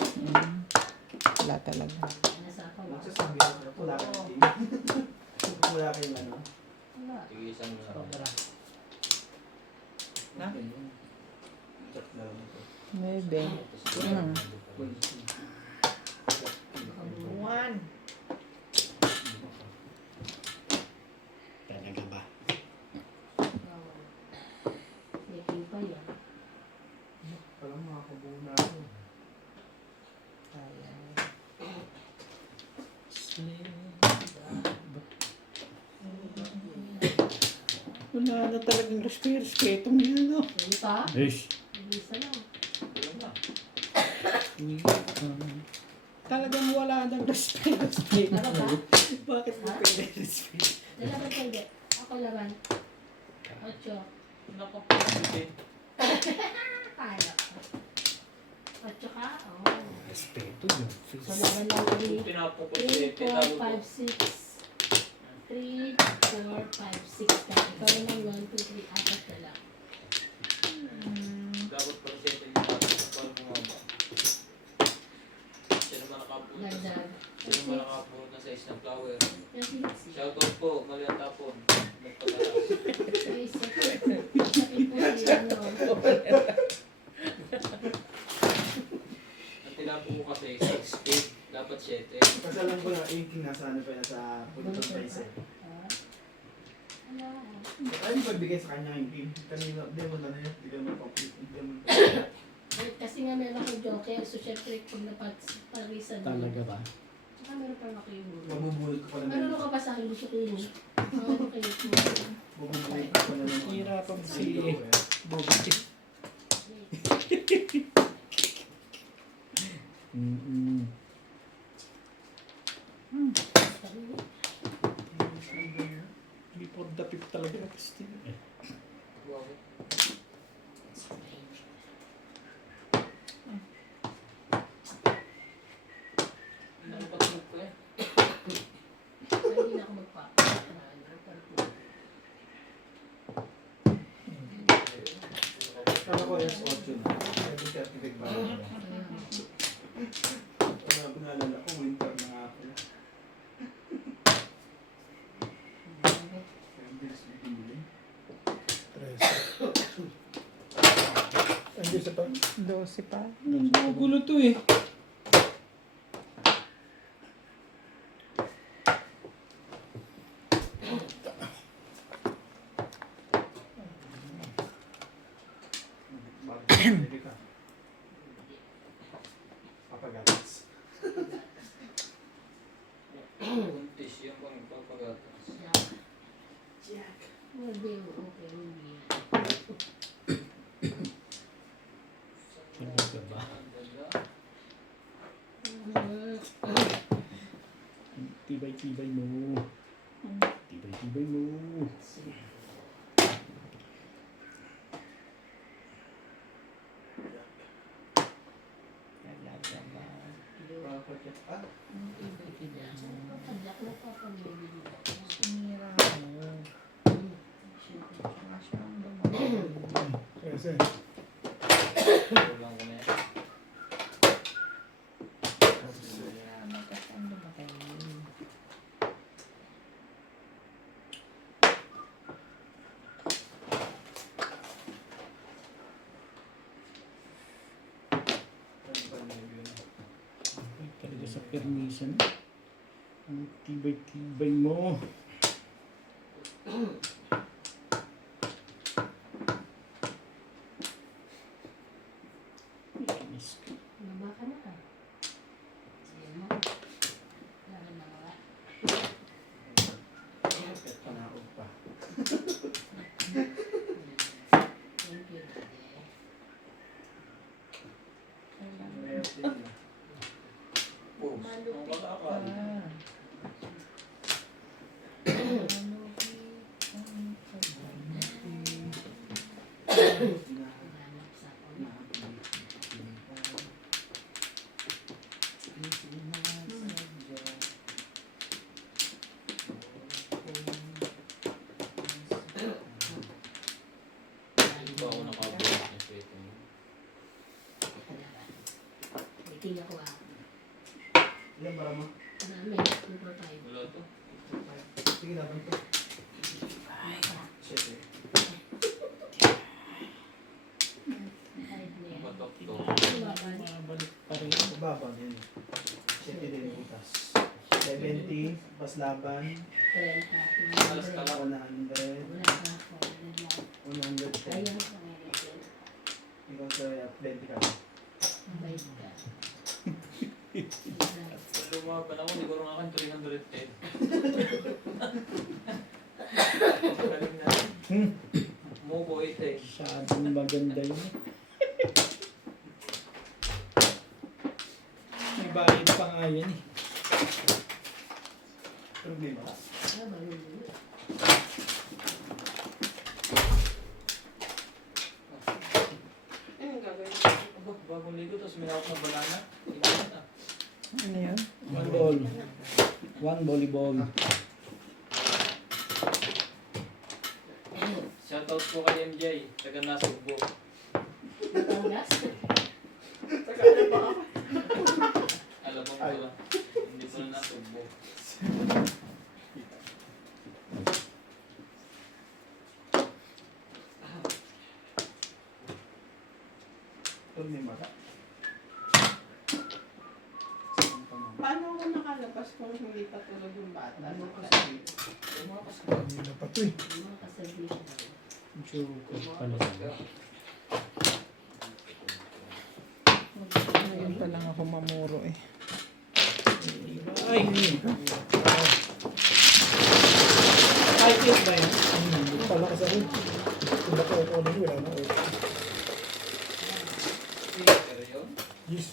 Wala talaga. Nasa ako. Magsasabi ako, wala kayong team. Wala kayong ano. Wala. Tigisan mo na. Na? Chat na lang ito. Maybe. One. Talaga ba? Yaking pa yan. Parang makakabuo na ako. Wala na talagang respeto mo yun, no? Hindi pa? Ish. Isa lang. Wala na. Talagang wala nang respeto. Ano ba? Bakit mo pwede respeto? Dalaman kayo, hindi. Ako laban. 8. Nako. Kaya ko. 8 ka? Oo. Respeto yun. So, laban lang ulit. Tinapok ko 3, 4, 5, 6. 3, 4, 5, 6 ka. Ikaw naman 1, 2, 3, 4 na lang. Dapat pala siya ito yung parang bumaba. Siya naman nakapulot. Dagdag. Siya naman nakapulot na size ng flower. Yung 6. Shoutout po, mali ang tapon. Nagpagala. Guys, sakit po si ano. Ang tinapon ko kasi 6 feet. Dapat 7. Kasi alam ko na, inking nasa ano pa yan sa Pulitong Paisa. Wala. Ay, pagbigay sa kanya yung game. Kanina, hindi mo na yun. Hindi ka mag-complete. Hindi mo Kasi nga meron akong joker, so syempre kung naparisan Talaga ba? Saka meron pa ako yung hulo. Mabubulot ko pala Marunong ka ba sa akin gusto ko yun? Oo, kayo po. Mabubulot ko pala ng Hirapan si Joker. Bobby. Mm-mm. Before the fifth talaga ako still. Wow. Nakapag-move ko eh. Hindi na ako Kala ko yung 8 na. Sabi ka, tibig ba? Wala ko naalala ko, winter na nga ako. Kaya ang bilis na pinili. 13. Hindi sa pa. 12 pa. Magulo to eh. Bago pinili ka. Papagatas. Buntis yung pang papagatas. Hindi, okay, hindi. Talaga ba? Tibay-tibay mo. Tibay-tibay mo. Papagatas. Ah, Padlak na pa pag may binili. Sinira mo. Saka siyang lumaki. 13. Kulang ko na yan. Sinira mo kasi ang lumaki. ano ba na yun? Ay, talaga sa permission. Ang tibay-tibay mo. Inis ka. Baba ka na ka. Sige mo. Laban na wala. Kahit panaog pa. Thank you, Daddy. Mayroon din na. Boom. Malupit Ang Ah. kalakal. Hanap sa ako. Hindi ba ako nakabuhat ng pwede mo? Waiting ako ah. Ilan para mo? Marami. 2 for 5. Wala to. Sige na, ganito. Siyete. 5 na yan. Batok to. Mabalik pa rin. Mababa din. Siyete din butas. 70, pas laban, 30. Alas ka lang. 100, Wala pa ako. 110. Ayaw ko ngayon. Ikaw sa 20 ka. Bait ka. Lumaban ako, siguro nga akin 310. Galing na. Muko 8 eh. Masyadong maganda yun. May bayad pa nga yan eh. Problema. Ah, balon. Anong gagawin? Aba, bagong ligo, tapos minawak ng banana. Tingnan na. Ano yun? One ball. One volleyball. Shoutout po kay MJ, taga Nasugbo. Batangas? Alam mo pala, hindi po na Nasugbo. Problema ka. Paano ako nakalabas lalabas kung hindi pa tulog yung bata. Tumakas ka. Hindi na pa to eh. Mga kaservisyo. Choco pala. Ngayon pa lang ako mamuro eh. Ay! Ay, cute ba yun? Hindi pala kasi ako. Kung baka ako ulit, wala na ulit. Pero yun, Yes.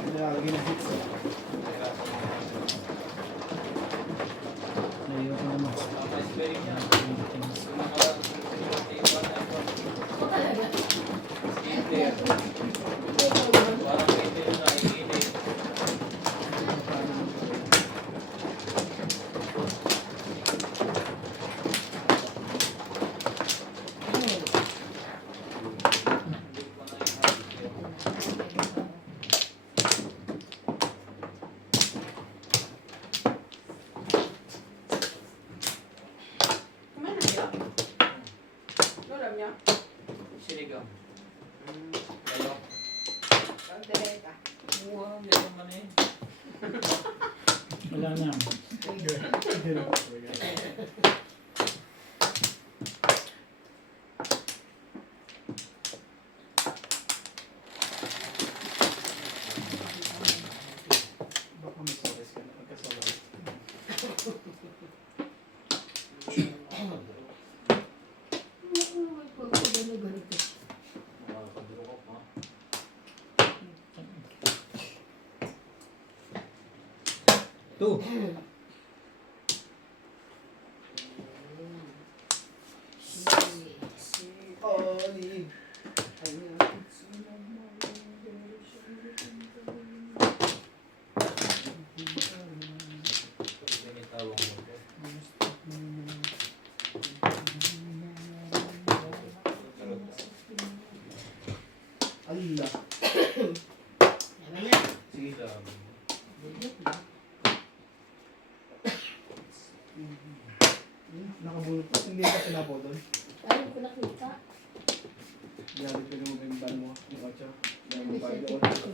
Nilalagay na hits. Ayoko na mas. tama yung spelling niya. Things. Yung mga iwan na ito. O talaga. Skin there. Parang pwede na nakikinig. Hindi ko na yung habit yun. Kumain na siya? Ulam niya? Sinigang. Kayo? Kaldereta. Wow, hindi naman eh. Wala na. Baka may soles ka na pagkasoles. Makakaduro ka pa. Two. Oli. Binitawang mo ko. Ala. Yaman na. Sige. Sabi mo. Nakabulot pa. Hindi ka sinapo doon. Ayaw ko nakita. Ginamit ko yung mga ban mo. Yung otso. Yung Ano mga siya? doon. Ano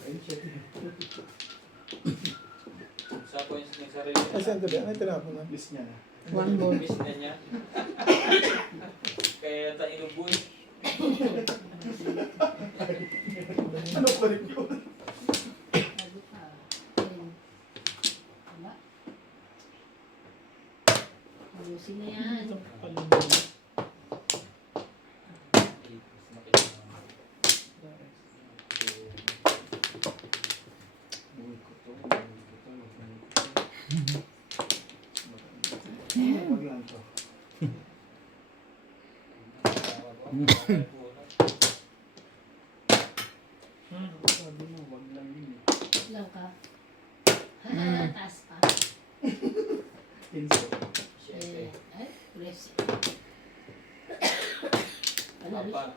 Ayun, shit. Sa points ng sarili. Ay, saan gabi? Ano yung tinapon na? List niya na. One more. Miss na niya. Kaya ta inuboy. Ano pa rin yun? Sabi ka. Wala. Ayusin na yan. Buhay ko to. Buhay ko to. Wag lang to. Sabi mo, wag lang yun eh. Lang ka. Taas pa. Pinso. Eh, ay, press. Ano rin? Apat.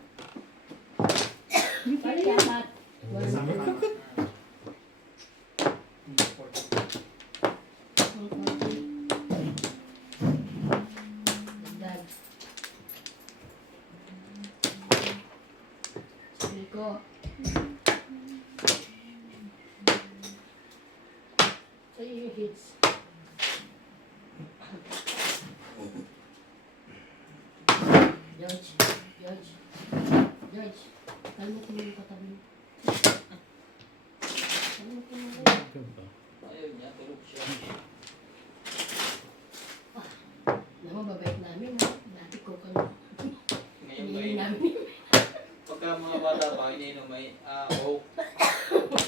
Paano dapat? Kasama ka. Dagdag. Sabi ko. Sa'yo yung hits. George. George. George. Kalmot mo yung katabi mo. Kalmot mo yung Ayaw niya, tulog siya. Naman babait namin ha. Dati ko kami. Ngayon Hindi may, namin. pagka mga bata pa, iniinom may, coke.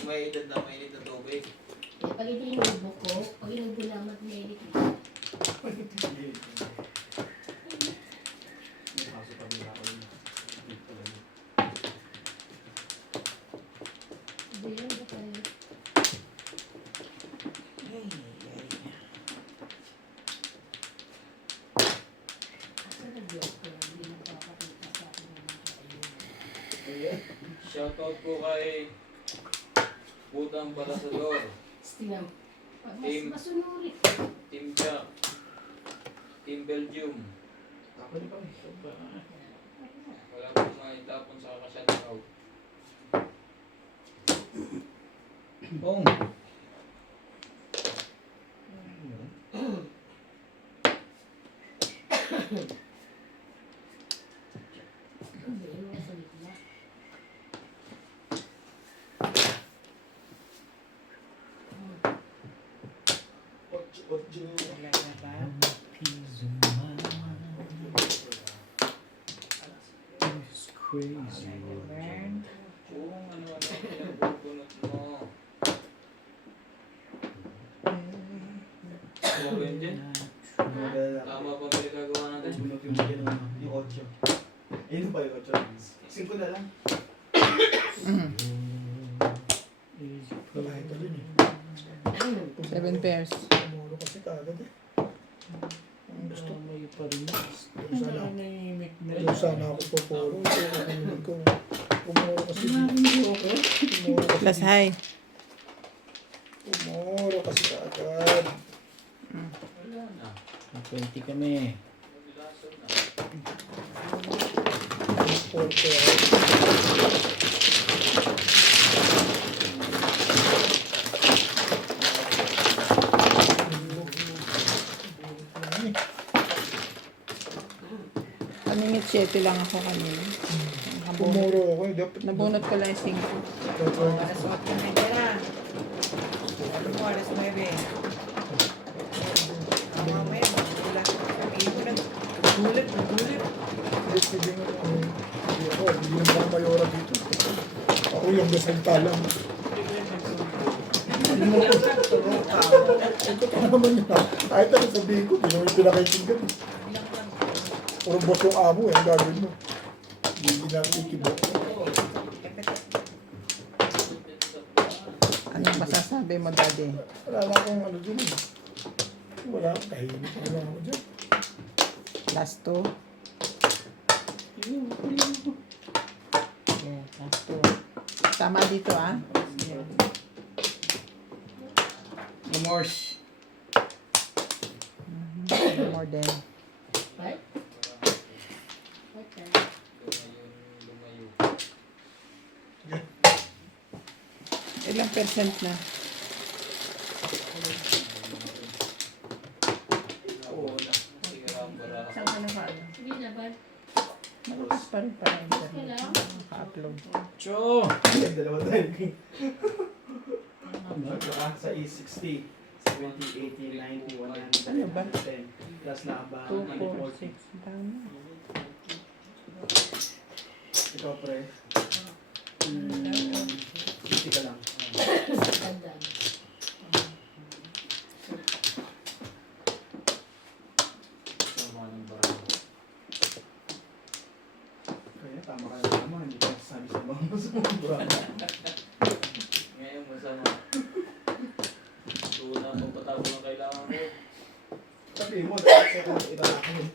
May edad na mainit na tubig. Pag hindi inubo ko, pag inubo naman mainit. May kaso pa din ako yun. Hindi yan ba tayo? Asa na Diyos ko? Hindi napapakita sa akin ng mga kaayun. Shoutout po kay Butang Balasador, Tingnan. Pag mas Team. masunuri. Team Jack, Team Belgium. Ako din kami. Wala po mga itapon sa kakasyan out. Bong. Hindi, yung sa gitna. Talaga ba? Peace of mind is crazy. Burn. Kung ano-ano pinagbubunot mo. Ano ba yun dyan? Tama pa ba yung gagawa natin? Bunot yung bigyan ng yung 8. Ayun pa yung 8. 5 na lang. Babae pa rin eh. 7 pairs. Tumuro kasi kagad eh. Ang gusto. May pa rin. Doon sana, Nanahimik na. doon sana ako pupuro. Hindi ko. Tumuro kasi. Tumuro Plus kasi. high. Tumuro kasi kagad. Wala na. 20 kami. Bilasan na. Porte ako. Kaningit 7 lang ako kanina. Tumuro ako eh. Dapat Nabunot ko lang yung 5. Oh, alas 8 na dyan na. Ano mo, alas 9. Ang mamaya, magulat. Sabihin mo na, magulat. Hindi nga hindi ako. Hindi naman ako mayora dito. Ako yung desaltalang. Turo ka. Ito pa naman yun ha. Kahit ano sabihin ko, hindi naman yung pinakaitingan. Puro boss yung amo eh. Ang gagawin mo. Hindi na ikibo. Anong masasabi mo, Daddy? Wala na akong ano dun eh. Wala. Tahimik na lang ako dyan. Last 2? Yeah, last 2. Tama dito ah. Remorse. More than. Right? Okay. Lumayo. Ilang percent na? Oo na. Sigara-bara. Saan ka na ba? Hindi na ba? Malakas pa rin para internet. Wala. Naka-upload. Cho! Ayun, dalawa tayo. Ano? Sa E60. 70, 80, 90, 100, Ano ba? 10. Plus na ba? 2, 4, 6. Dami. Ikaw pre. 50 ka lang. Tandaan. Sama ng barang. Kaya tama ka lang naman. Hindi ka sabi sa mga masumubra. Ngayon masama. Una pang patago ng kailangan mo. Sabi mo, dapat siya kung ilalakad.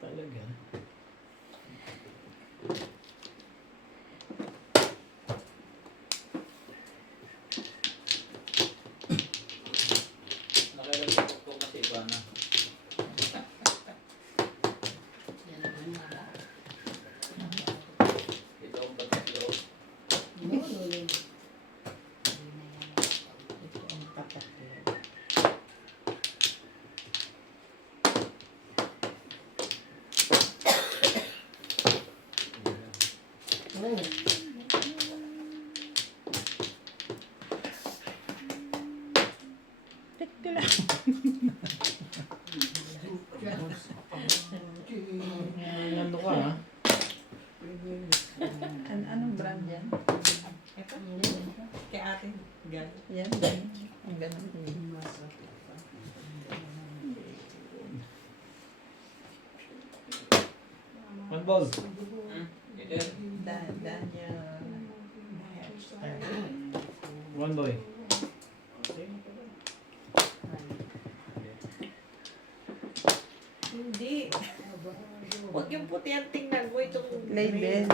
Talaga. Nakailang tuktok kasi iba na. Yan naman wala. Ito ang patatlo. No, luling. Ito ang tapat. Oh. Tikti lang. Ano ka ha? Anong brand yan? Ito, kay ate. Gan. Yan, ganun. Ang ganun. One ball. Ito. Daniel. One boy. Hindi. Huwag yung puti ang tingnan mo. Itong Label.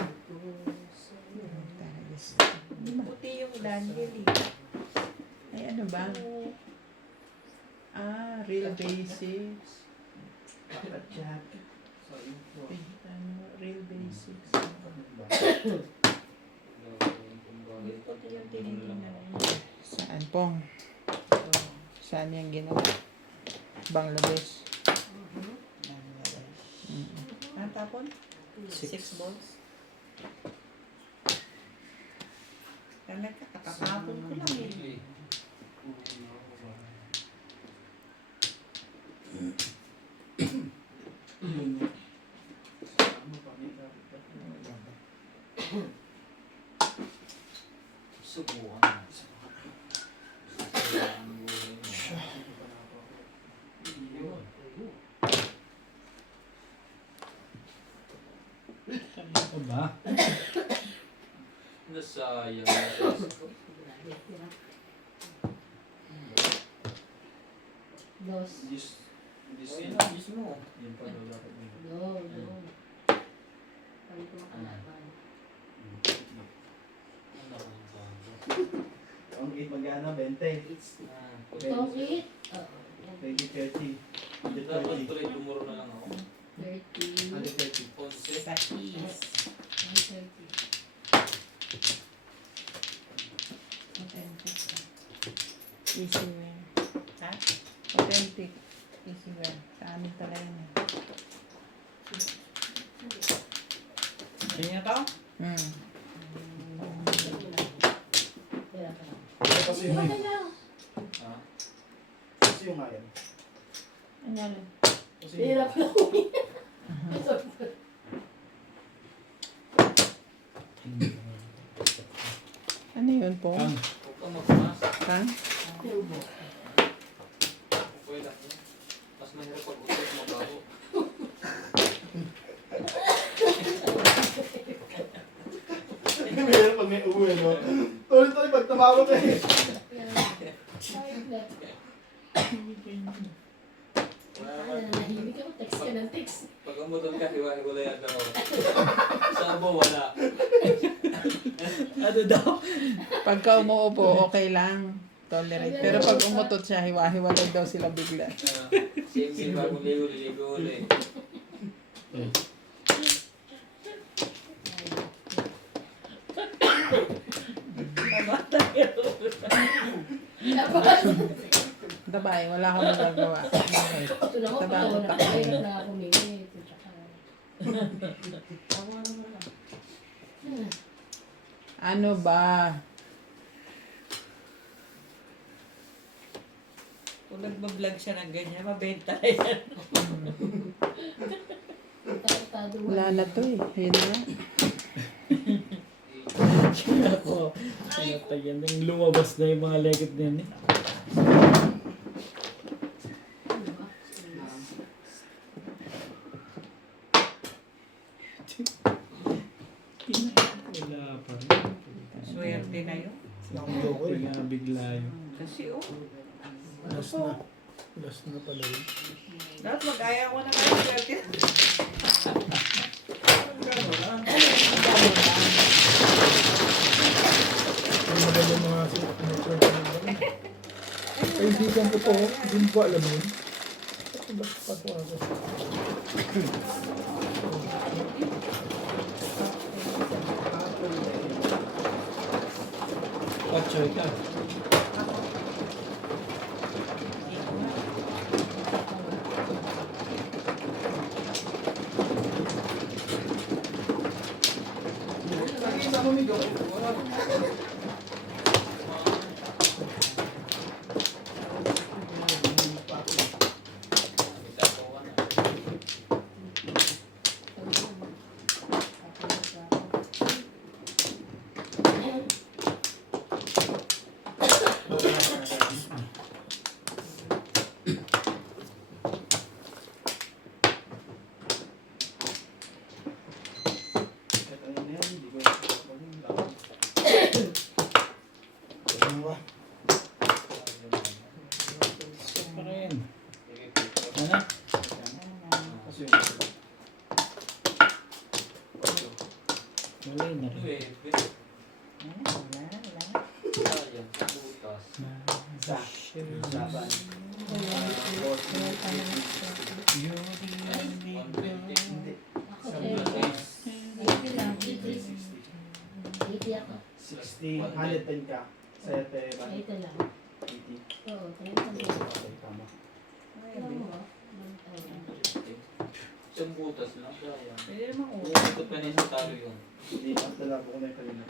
puti yung Daniel eh. Ay, ano Ano ba? Ah, real basics. Chat. Ano, real basics. Ito yung tinitingnan mo. Saan pong? Saan yung ginawa? Bangladesh. Ang tapon? 6 balls. Talaga, kakatapon ko lang eh. Subukan. Ano ba? Nasayang. Dos. Ayun na, mismo. Yan pa daw dapat mo. Go. Pag ito makalaban. Ano ka ng bago? Ang 8 magana, 20. Itong 8. 20, 30. Dapat tuloy tumuro na lang ako. 30. 130. 11. Sa is. 130. Easy wear. Ha? Authentic. Easy wear. Sa amin pala yun. Ganyan to? Pera pa lang. Kasi yung Ano lang? Ha? Kasi yung ngayon. Ano yan? Kasi Pera pa lang. Ano yun po? Ang Huwag kang magpumas. Kang? Turbo. Okay lang yun. Mas mahirap pag utot mabaho. Mayroon pag may uwi, no? Tuloy-tuloy pag tumawag ka eh. Kahit na. Wala Ano naman. na, nahimik ako. Text ka ng text. Pag umutot ka, hiwa-hiwalayan ako. Sabo, wala. ano daw? Pagka umuupo, okay lang. Tolerate. Pero pag umutot siya, hiwa-hiwalay daw sila bigla. Same bagong ligo, liligo ulit. Eh, Dapat. Dabay, wala akong magagawa. Okay. Ito na ako. Taba, taba. Nakahirap na ako minit. Tsaka. Tawa naman lang. Ano ba? Kung nagbablog siya ng ganyan, mabenta na yan. Tartado. Wala na to eh. Yun na. ako. Sinatayan. Yung lumabas na yung mga legit na yun eh. Ano ba? Wala pa rin. Swerte na yun. Ang joker eh. Kaya bigla yun. Kasi oh, Last na. Last na pala yun. dapat mag-aya ko na kayo. Swerte. Ang maganda mga network na naman. Ay, hindi ko po. Hindi ko alam yun. Bakit pa ito ako? Patsoy ka. Ano ba? Pa rin. Ano? Kasi Wala yun na rin. Wala. Sayang, butas. Isa. Laban. Hindi. Ako, Sa 80 lang. 80 ako. 60. 110 ka. Sa'yo, te. 80 lang. 80. Oo, 30 lang. Okay, tama. Alam mo, 1,000. Isang butas lang. Kaya. Pwede naman ulo. Umikot ka na yung talo yun. Hindi, ang dala ko na yung kanina.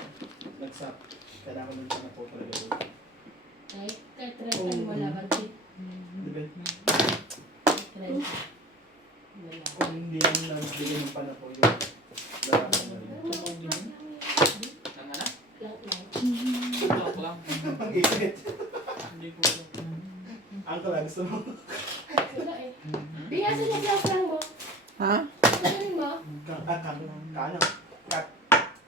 Nag-sap. Kailangan nun sa po talaga. Kahit 30 mo lang. Di ba? 30. Wala. Kung hindi lang nagbigay ng pala po yung dala ko na rin. Ang anak? Lang lang. Tulak lang. Ang init. Hindi ko alam. Ang kala, gusto mo? Wala eh. Biyasan niya biyasan mo. Ha? Sabihin mo. Kano? Cut.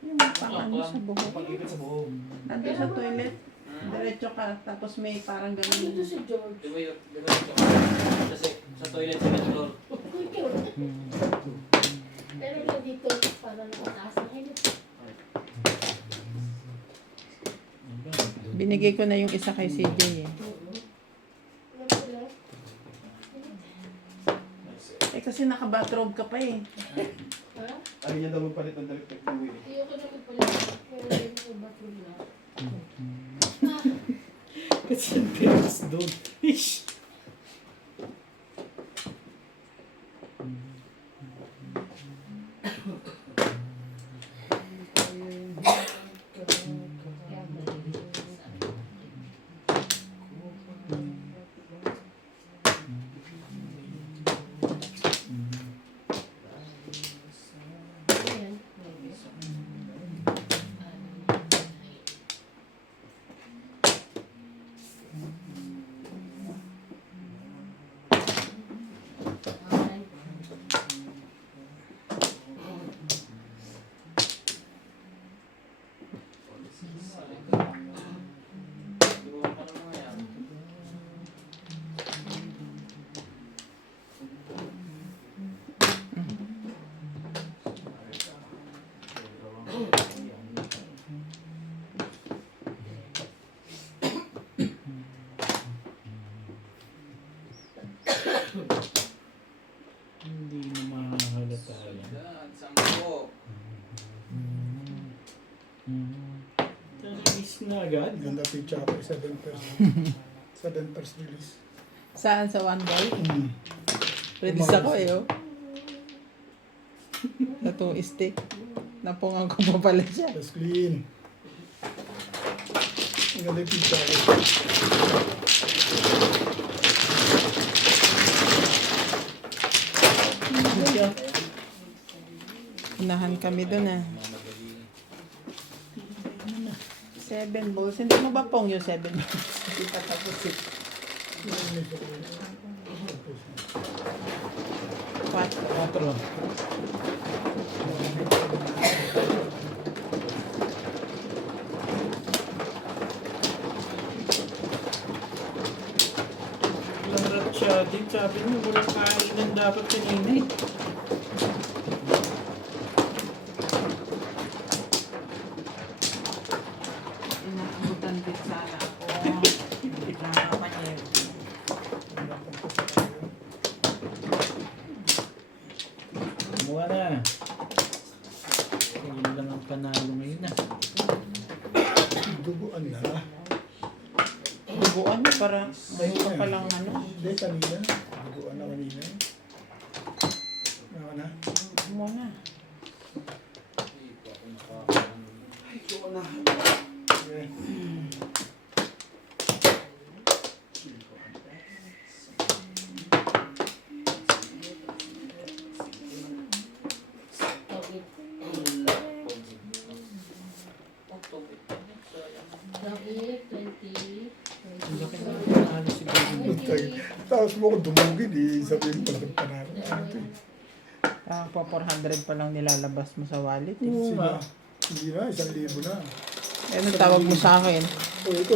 Yung pang sa buhok. Pag-ikot sa buhok. Nandun sa toilet. Diretso ka, tapos may parang Ito ganun. si George. Di ba yun? Kasi sa toilet sila floor. Pero lang dito, para nakataas na kayo. Binigay ko na yung isa kay CJ eh. Eh kasi naka-bathrobe ka pa eh. Ha? Ano niya daw magpalit ng electric wheel? Ayoko na magpala. Pero yun yung bathroom na. Kasi ang pilas doon. Ish! Kaya malinis. Ayan. Alright. Siguro ka na mga yan. Hindi na makahalata yan. Yan, sampo. Miss na agad. Ganda picture ako, 7%. 7% release. Saan sa one boy? Mm. Release ako eh oh. Natong stick. Napungan ko pa pala siya. Tapos clean. Ang ganda yung picture ako. Unahan kami dun ah. 7 balls. Hindi mo ba pong yung 7 balls? Hindi pa tapos eh. 4. 4. Ilang rat siya din. Sabi mo, walang kainan dapat kanina eh. Inaabutan din sana ako. Nakakapan niya yun. Kumuha na. Ayun lang ang panalo ngayon ah. Duguan na. Duguan mo para ngayon ka palang ano. Hindi, kanina. Duguan na kanina. Ano na? Mo na. Okay. Tawid. Tawid, 20. Ang laki na ang panalo siguro. Tapos mo ako dumugin eh. Sabihin mo lang panalo. Ano to eh? Pa 400 pa lang nilalabas mo sa wallet eh. Oo nga. Hindi na, 1,000 na. Eh, anong tawag mo sa akin? O ito,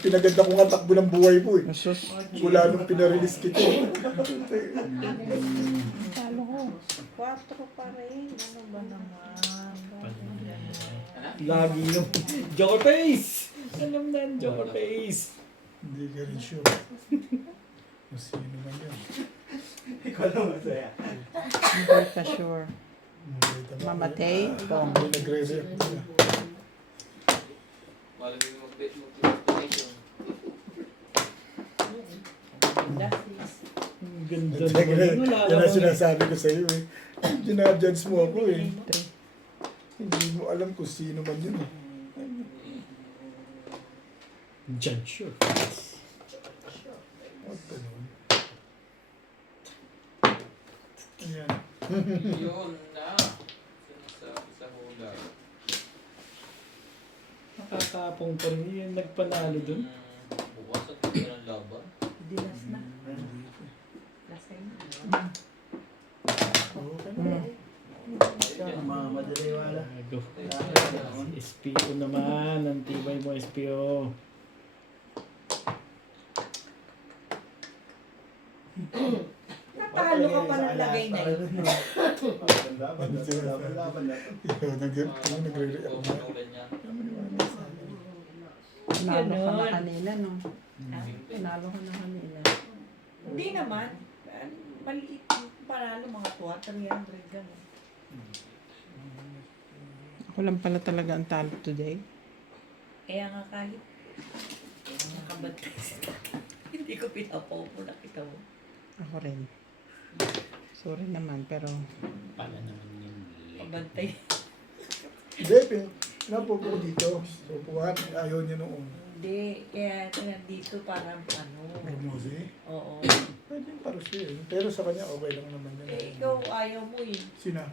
pinaganda ko nga takbo ng buhay po eh. Sus. Mula nung pinarelease kita eh. Talo ko. 4 pa rin. Ano ba naman? Lagi yung Joker Face! Alam na ang Joker Face! Hindi ka rin sure. Kung sino man yun. Ikaw lang masaya. Hindi ka sure. Mamatay? Hindi nagre-react na. Malamig mag-donation. Ang ganda Yan naman. Wala ang namang- sinasabi ko sa'yo eh. Ginajudge mo ako eh. 3. Hindi mo alam kung sino man yun eh. Judge your Huwag ganun. Ayan. Yun na. Sinasabi sa hula. Nakakapong pa rin yun. Nagpanalo dun. Bukas at hindi ng laban. Dilas na. Last time. Okay na. Mga madaliwala. Go. SPO naman. Ang tibay mo, SPO. Natalo ka pa ng lagay na yun. Ikaw nagre-react na. Ulan niya. Nalo ka na Ganon. kanina, no? Ah, Nalo ka na kanina. Hindi naman. Maliit yung panalo, mga 300 gano'n. Ako lang pala talaga ang talo today. Kaya nga kahit nakabantay sila. Hindi ko pinapaupo, nakita mo. Ako rin. Sorry naman, pero Pala naman yung Pabantay. Hindi, pinapupo ko dito. So, puwan, ayaw niya noon. Hindi, kaya ito nandito parang ano. Romosi. Oo. Pwede yung paros yun. Pero sa kanya, okay lang naman yun. Eh, ikaw ayaw mo eh. Sina?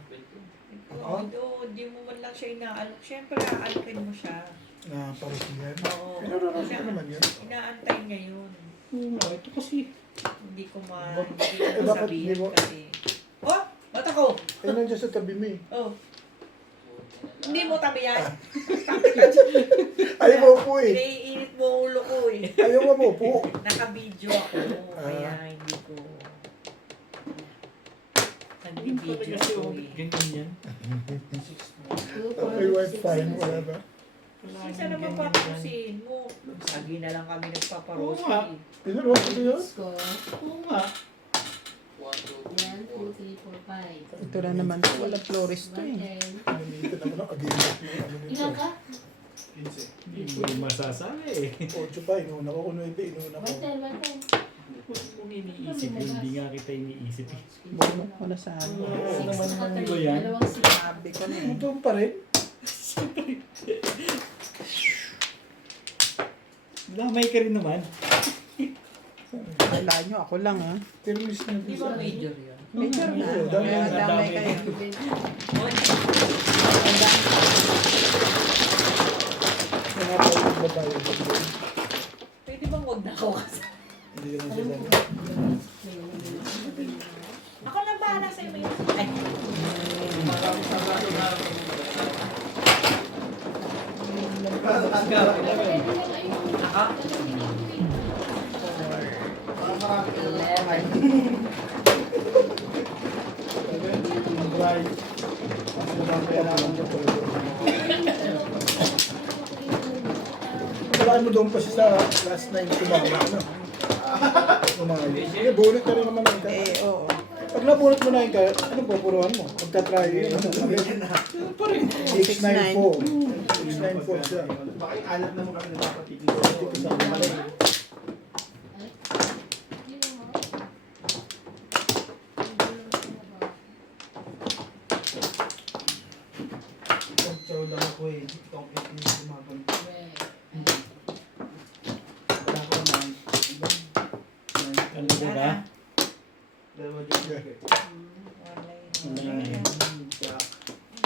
Ikaw, hindi mo man lang siya inaalok. Siyempre, aalokin mo siya. Na paros yan. Oo. Pinararami ko naman yun. Inaantay niya yun. Oo nga, ito kasi. Hindi ko Eh, bakit sabihin hindi mo- kasi. Oh! Ba't ako? Eh, nandiyan sa tabi mo eh. Oh. Hindi mo tabi yan. Ayaw mo po eh. Naiinit mo ulo ko eh. Ayaw mo po. Naka-video ako. Kaya hindi ko... Yun pala Nag-video kasi ako oh, eh. ganyan yan. 2, 4, Okay, wifi mo, wala ba? Sisa naman papapusin mo. Lagi na lang kami Oo nagpaparosi. nga. Pinaro ko yun? Score. Oo nga. 1, 2, Yan, 2, 3, 4, 5. ito na naman to. Wala florist to eh. 110. Namitin ako ng agilot mo. Ano nito? Ilan ka? 15. Hindi mo rin masasabi eh. 8 pa, inuna ko. Kuno iba, inuna ko. 110, 110. Huwag mong iniisip yun. Hindi nga kita iniisip eh. Bumok ko na sa ano. Oo naman Six, yung three. ko yan. Dalawang six. Sabi ko na eh. Ito pa rin. Damay ka rin naman. Wala nyo, ako lang ha. Pero miss na Di ba major yun? Major na. Oo, dami Kaya na, damay dami. kayo. Oy, Mga pa yung babae. pwede bang huwag na ako kasi? Hindi ka na siya Ako lang bahala sa'yo mo yun. Ay, Right. Kailangan mo doon pa siya sa last 9 tumama. Ano? Umayo. Sige, bunot ka rin naman ang ka. Eh, oo. Pag nabunot mo na yung ka, ano pupuruhan mo? Magta-try yun. 694. 694 siya. Baka yung alat naman kami napapatigil. Hindi ko sa malay. Throw lang ako eh. Complete yung sumabon. Wala ko na. Ano ba ba? Dalawa din siya.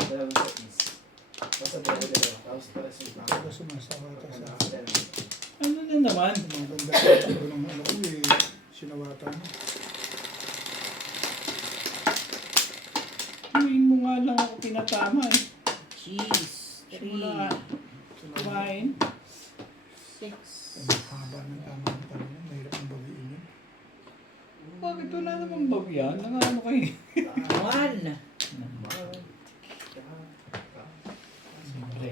Dalawang sa east. Basta dalawa. Tapos para sa ibang. Pero sumasawa ka sa akin. Ano na naman? Maganda ka ako ng ano ko eh. Sinawata mo. Huwin mo nga lang ako pinatama eh. cheese. Simula. 3. Kumain. 6. Ang haba ng tama ng tama niya. Mahirap ang bawiin yun. Bakit wala namang bagyan? Nangano kayo? 1. Siyempre.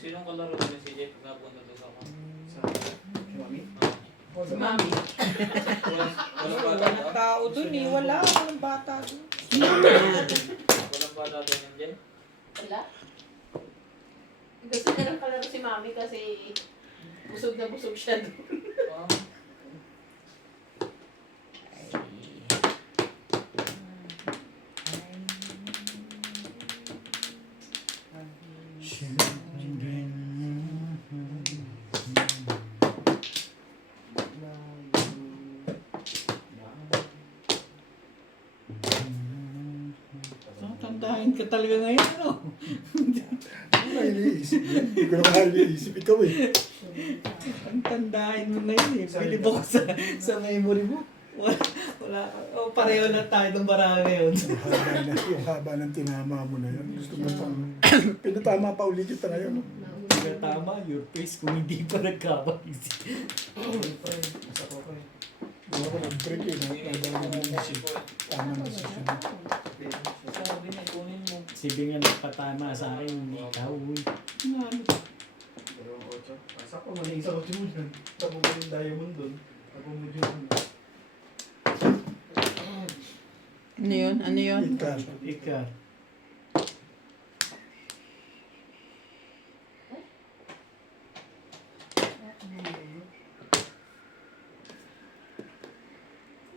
Sinong kalaro nila si Jeff napunta doon ako? Sa Mami? Si Mami. Walang bata Walang doon? tao dun eh. Wala. Walang bata dun. Walang bata doon yung Jeff? Wala. Gusto niya lang kalaro si Mami kasi busog na busog siya doon. Wow. Tandahin ka talaga ngayon, ano? Ano na iniisip mo? Hindi ko na kaya iniisip ikaw eh. Ang tandahin mo ngayon eh. Pilip ako sa memory mo. Wala. Oh, pareho na tayo ng barang ngayon. Yung haba ng tinama mo na yan. Gusto mo pang... Pinatama pa ulit kita ngayon. No? Kaya tama, your face kung hindi pa nagkabagisi. Nasa ko ko eh. Hindi ako nag-break eh. Nagdadala mo yung tamang desisyon. Sabi niya, kunin mo. Si Bing ang nagpatama sa akin, hindi ikaw. Uy. Ano? Dalawang 8. Asa ko, mali isa 8 mo dyan. Tapos mo yung diamond dun. Tapos mo dyan. Ano yun? Ano yun? Ika. Ika.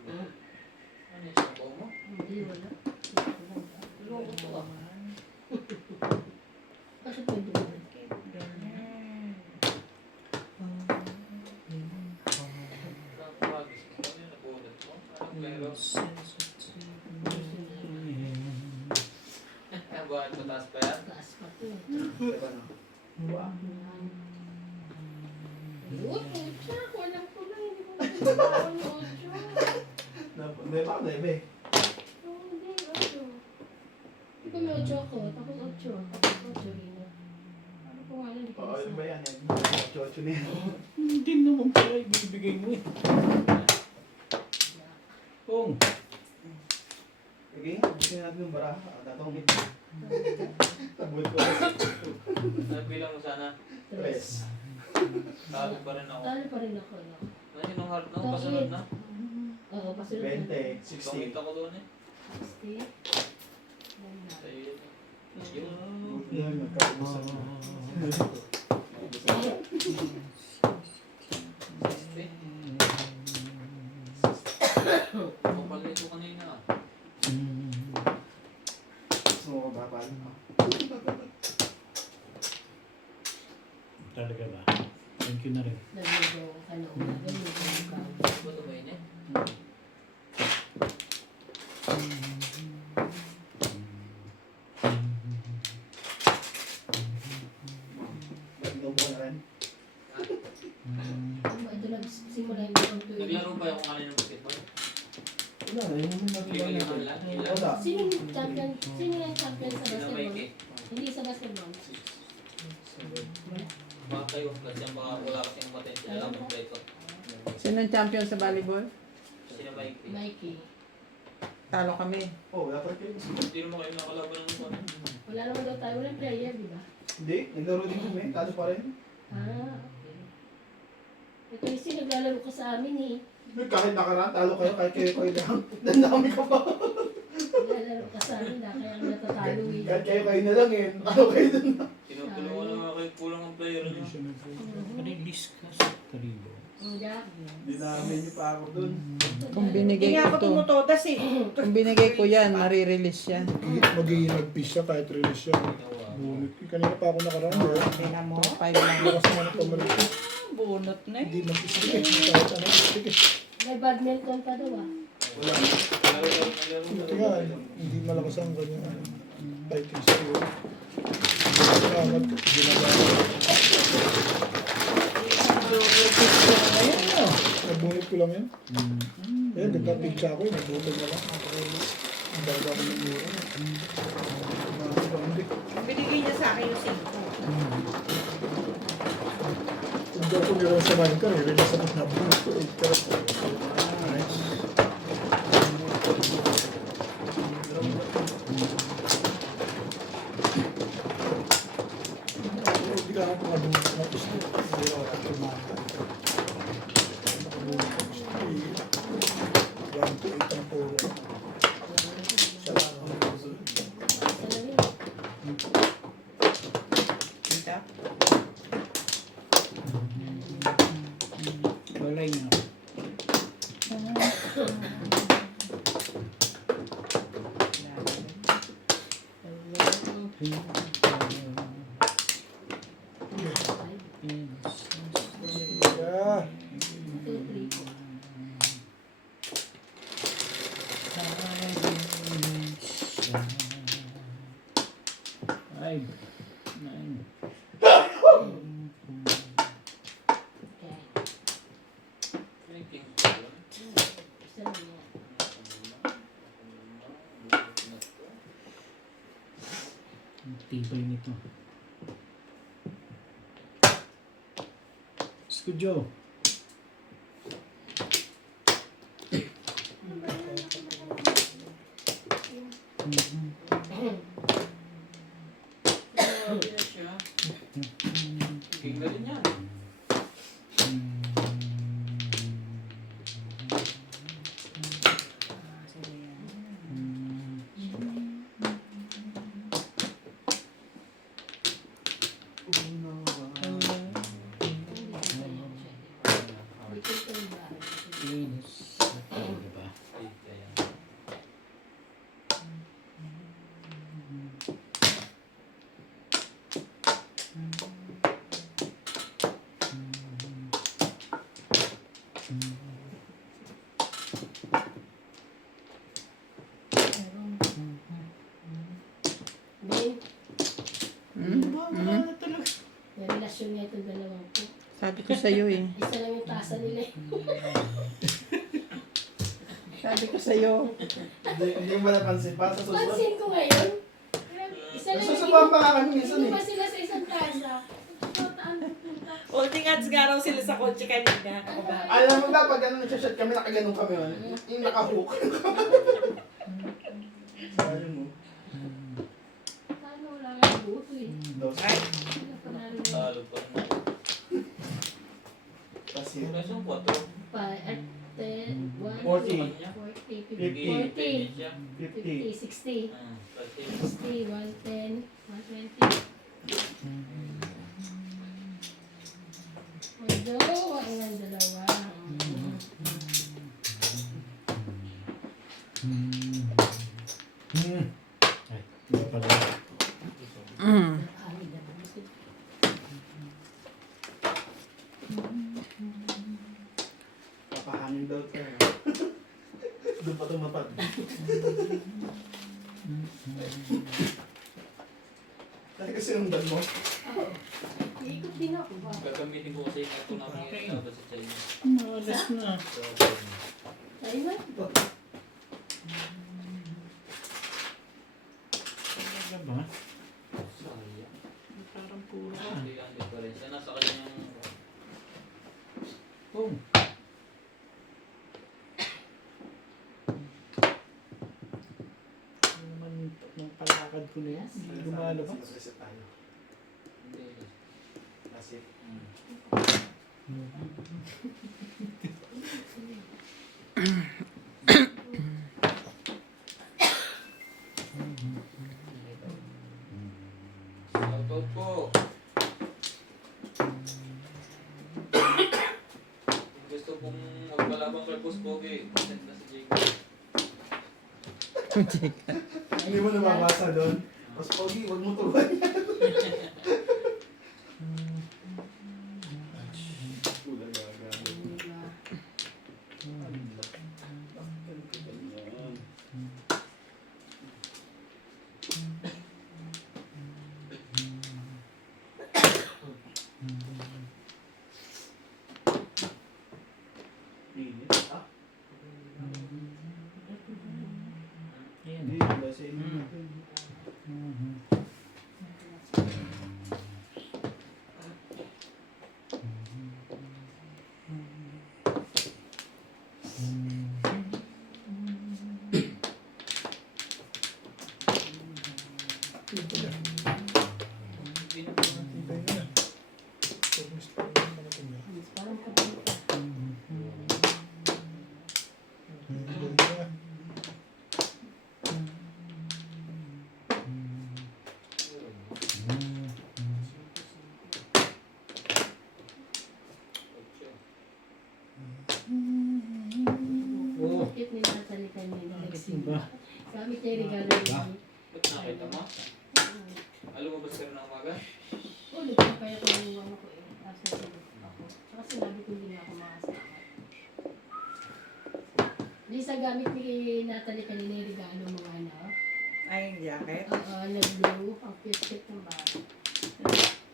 Ano yung sabaw mo? Hindi, wala. Loko to ah. Bakit may dumaan? Nakakabagis ka. Ano yung nabulat mo? Anong pero? Buhat mataas pa yan? Taas pa to. Diba na? Uy, Ocha, walang pula. Hindi ko magagawa ni Ocha. Hindi pa ako nebe. Oh, hindi, Ocho. Hindi ko may Ocho ko, tapos Ocho. Tapos Ocho rin. Ano po nga lang, hindi ko Oo, ano ba isa. yan? 8 na yan. Hindi naman pala ibibigay mo eh. Kung. Sige nga, gusto natin yung baraha. Datong hit. Tabuhin ko. Ano bilang mo sana? Tres. Talo pa rin ako. Talo pa rin ako. No? Ano yung heart no? Pasunod na? Oo, pasunod na. 20, 60. Pangit ako doon eh. 60. Sa'yo yun. Yun. Yan, nagkakumusap na. 60. Kapal nito kanina ah. Gusto mo ba pa? Talaga ba? Thank you na rin. Naglugaw ka na una. Naglugaw ka. Ba't ba yun eh? Ba't inubo na rin? Ito nagsimula yung isang tuwing. Naglaro ba ako kanina ng basketball? Wala, yun yung Liga-liga lang. Ilan? Wala. Sino yung champion? Sino yung champion sa Sino may basketball? cake? Hindi sa basketball. Baka kayo. Kasi ang baka wala kasing potential. Alam mo ba ito? Sino ang champion sa volleyball? Sino may cake? Mikey. Talo kami. Oh, wala pa kayo. Hindi naman kayo nakalaban ng ito. Wala naman daw tayo. Walang player, di ba? Hindi, naglaro din kami. Talo pa rin. Ah, okay. Ito yung naglalaro ka sa amin eh. Kahit nakaraan, talo kayo, kahit kayo lang. Nandami ka pa. Naglalaro ka sa amin kaya ang natatalo eh. Kahit kayo na lang eh. Talo kayo dun. Tinutulungan naman kayo kulang ang player niyo. Release ka sa karibo. Hindi. Hindi namin yung pa ako dun. Kung Hindi binigay nga ko ako to, tumutodas eh. kung binigay ko yan, marirelease yan. Magiging nag-piece siya kahit release siya. Bunot. Kanina pa ako nakaraan. Tingnan mo. 5 lang. Lakas naman ito malito. Bunot na Hindi eh. mag-istikit. Kahit ano, istikit. May badminton pa daw ah. Wala. Buti nga, hindi malakas ang kanyang ano, fighting skill. Salamat. Ginagawa. Ayun na. Nabunot ko lang yan. Ayun, nagka-pizza ako. Nabunot na lang. Ang baga ko ng mura. Binigay niya sa akin yung 5. Kung daw ko nila sa Minecraft, release ako na bunot ko. Nice. Hindi ka ako Hindi ako kumain. 1 to 8 ang puro. Siya lang ang gusto. Basta lang yun. Kita? Walay nga. Yeah. 2, 3. Five, nine. Okay. Thinking. Isa lang yan. Ang tibay nito. Skudyo. Grabe na siya. King na rin yan. Sige yan. Inis. Diba? Ben, Wala na talaga. may relasyon nga itong dalawang to. Sabi ko sa'yo eh. Isa lang yung tasa nila eh. Sabi ko sa'yo. Hindi mo napansin pa sa susunod. Pansin ko ngayon. Isa lang Nagsusubuhan pa nga kami minsan Hindi eh. pa sila sa isang tasa. Holding hands nga raw sila sa kotse kanina. Alam mo ba, pag ano nagsashot kami, nakaganon kami. Yung nakahook. Sayang mo. Paano wala nga yung buto eh. Dos. Ay, Wala pa narin yung Talo pa rin. Kasi, Kaso 4. pa at 10, 1, 40. 40, 50. 40, 50. 50, 60, 60, 110, 120. Although, ang lang dalawa. Ay, hindi pala. Ay, nabusin. Papahangin daw tayo. Doon pa tumapad. Dati kasi yung dad mo. Iikot din ako ba? Gagamitin ko kasi ito namin Okay. yung sa China. Malas na. So, Taiwan? Talaga ba? sayang. Parang puro ka. Hindi ang difference. Nasa kanyang Oh. Ano naman ng palakad ko na yan? Hindi lumalabas. Reset tayo. hindi. Kasi, Shoutout po. Kung gusto pong magpalabang kay Boss Pogi, send na si Jake. hindi mo nababasa doon. Mas pogi, huwag mo turuan yan. Pula gaga. Init, ah? Ayan. Hindi, kasi init. Ibay na yan. Huwag mo cute ni Natalie kanina. Bakit mo ba? Gamit niya yung regalo Ba? niya. Ba't nakita mo? Lumabas ka rin ng umaga? Oo, nagpapaya ko yung mama ko eh. Asa ako. Saka sinabi ko hindi na ako makasama. Lisa, gamit ni Natalie kanina yung regalo mo ano. Ay, yung jacket. Oo, nag-blue. Ang cute-cute ng bata.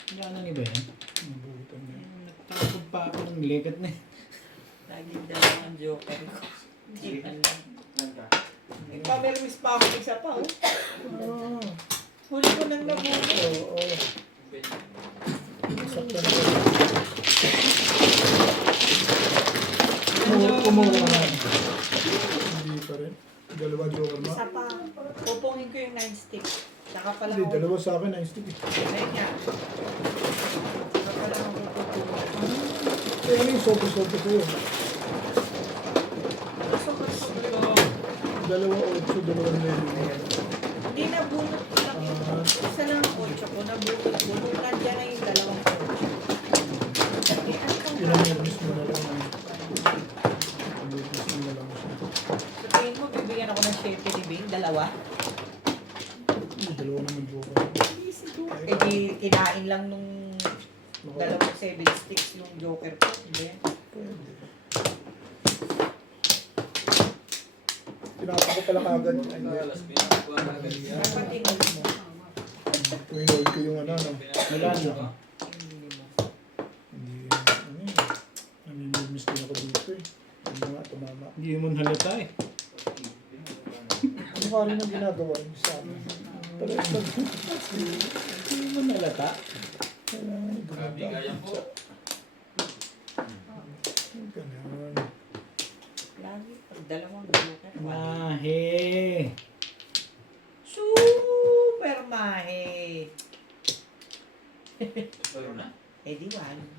Gano'n ni ba yan? Nabuhitan na yun. Nagtakot pa ako ng likat na yun. Laging dalawang joker ko. Ilan ka? May pamermis pa ako isa pa, oh. Ah, Huli ko nang nabunod. oo. Sakto na ba? Kumuha ka na. Hindi pa rin. Dalawa joker ma. Isa pa. Pupungin ko yung 9 stick. Saka pala Hindi, ako. dalawa sa akin, nice stick. Ayun nga. Saka pala ako pupungin. Kaya ano yung sopo-sopo ko yun? Dalawa 8, dalawang 9. Hindi nabunot ko lang yung isa lang ang 8 ko. Nabunot ko. Nung nandiyan na yung dalawang 8. Ilang nervous mo na lang. Nervous mo na lang siya. Sa tingin mo, bibigyan ako ng 7 ni Bing? Dalawa? Hindi, dalawa naman joker. Eh di, kinain lang nung dalawang 7 sticks yung joker ko. Hindi. Pwede. Pinapako pala kagad. Ay, hindi. Alas, pinakakuha na agad yan. Dapat tingnan mo. Pinold ko yung ano. Wala na. Hindi, ano yun. Namimiss din ako dito eh. Ano nga, tumama. Hindi mo halata eh. Ano ka rin ang ginagawa niyo sa amin? Talagang Hindi mo halata. kailangan Grabe, kaya po. Ganun. Lagi, pag dalawang joker. Mahe. Super mahe. Pero na. Eh di 1.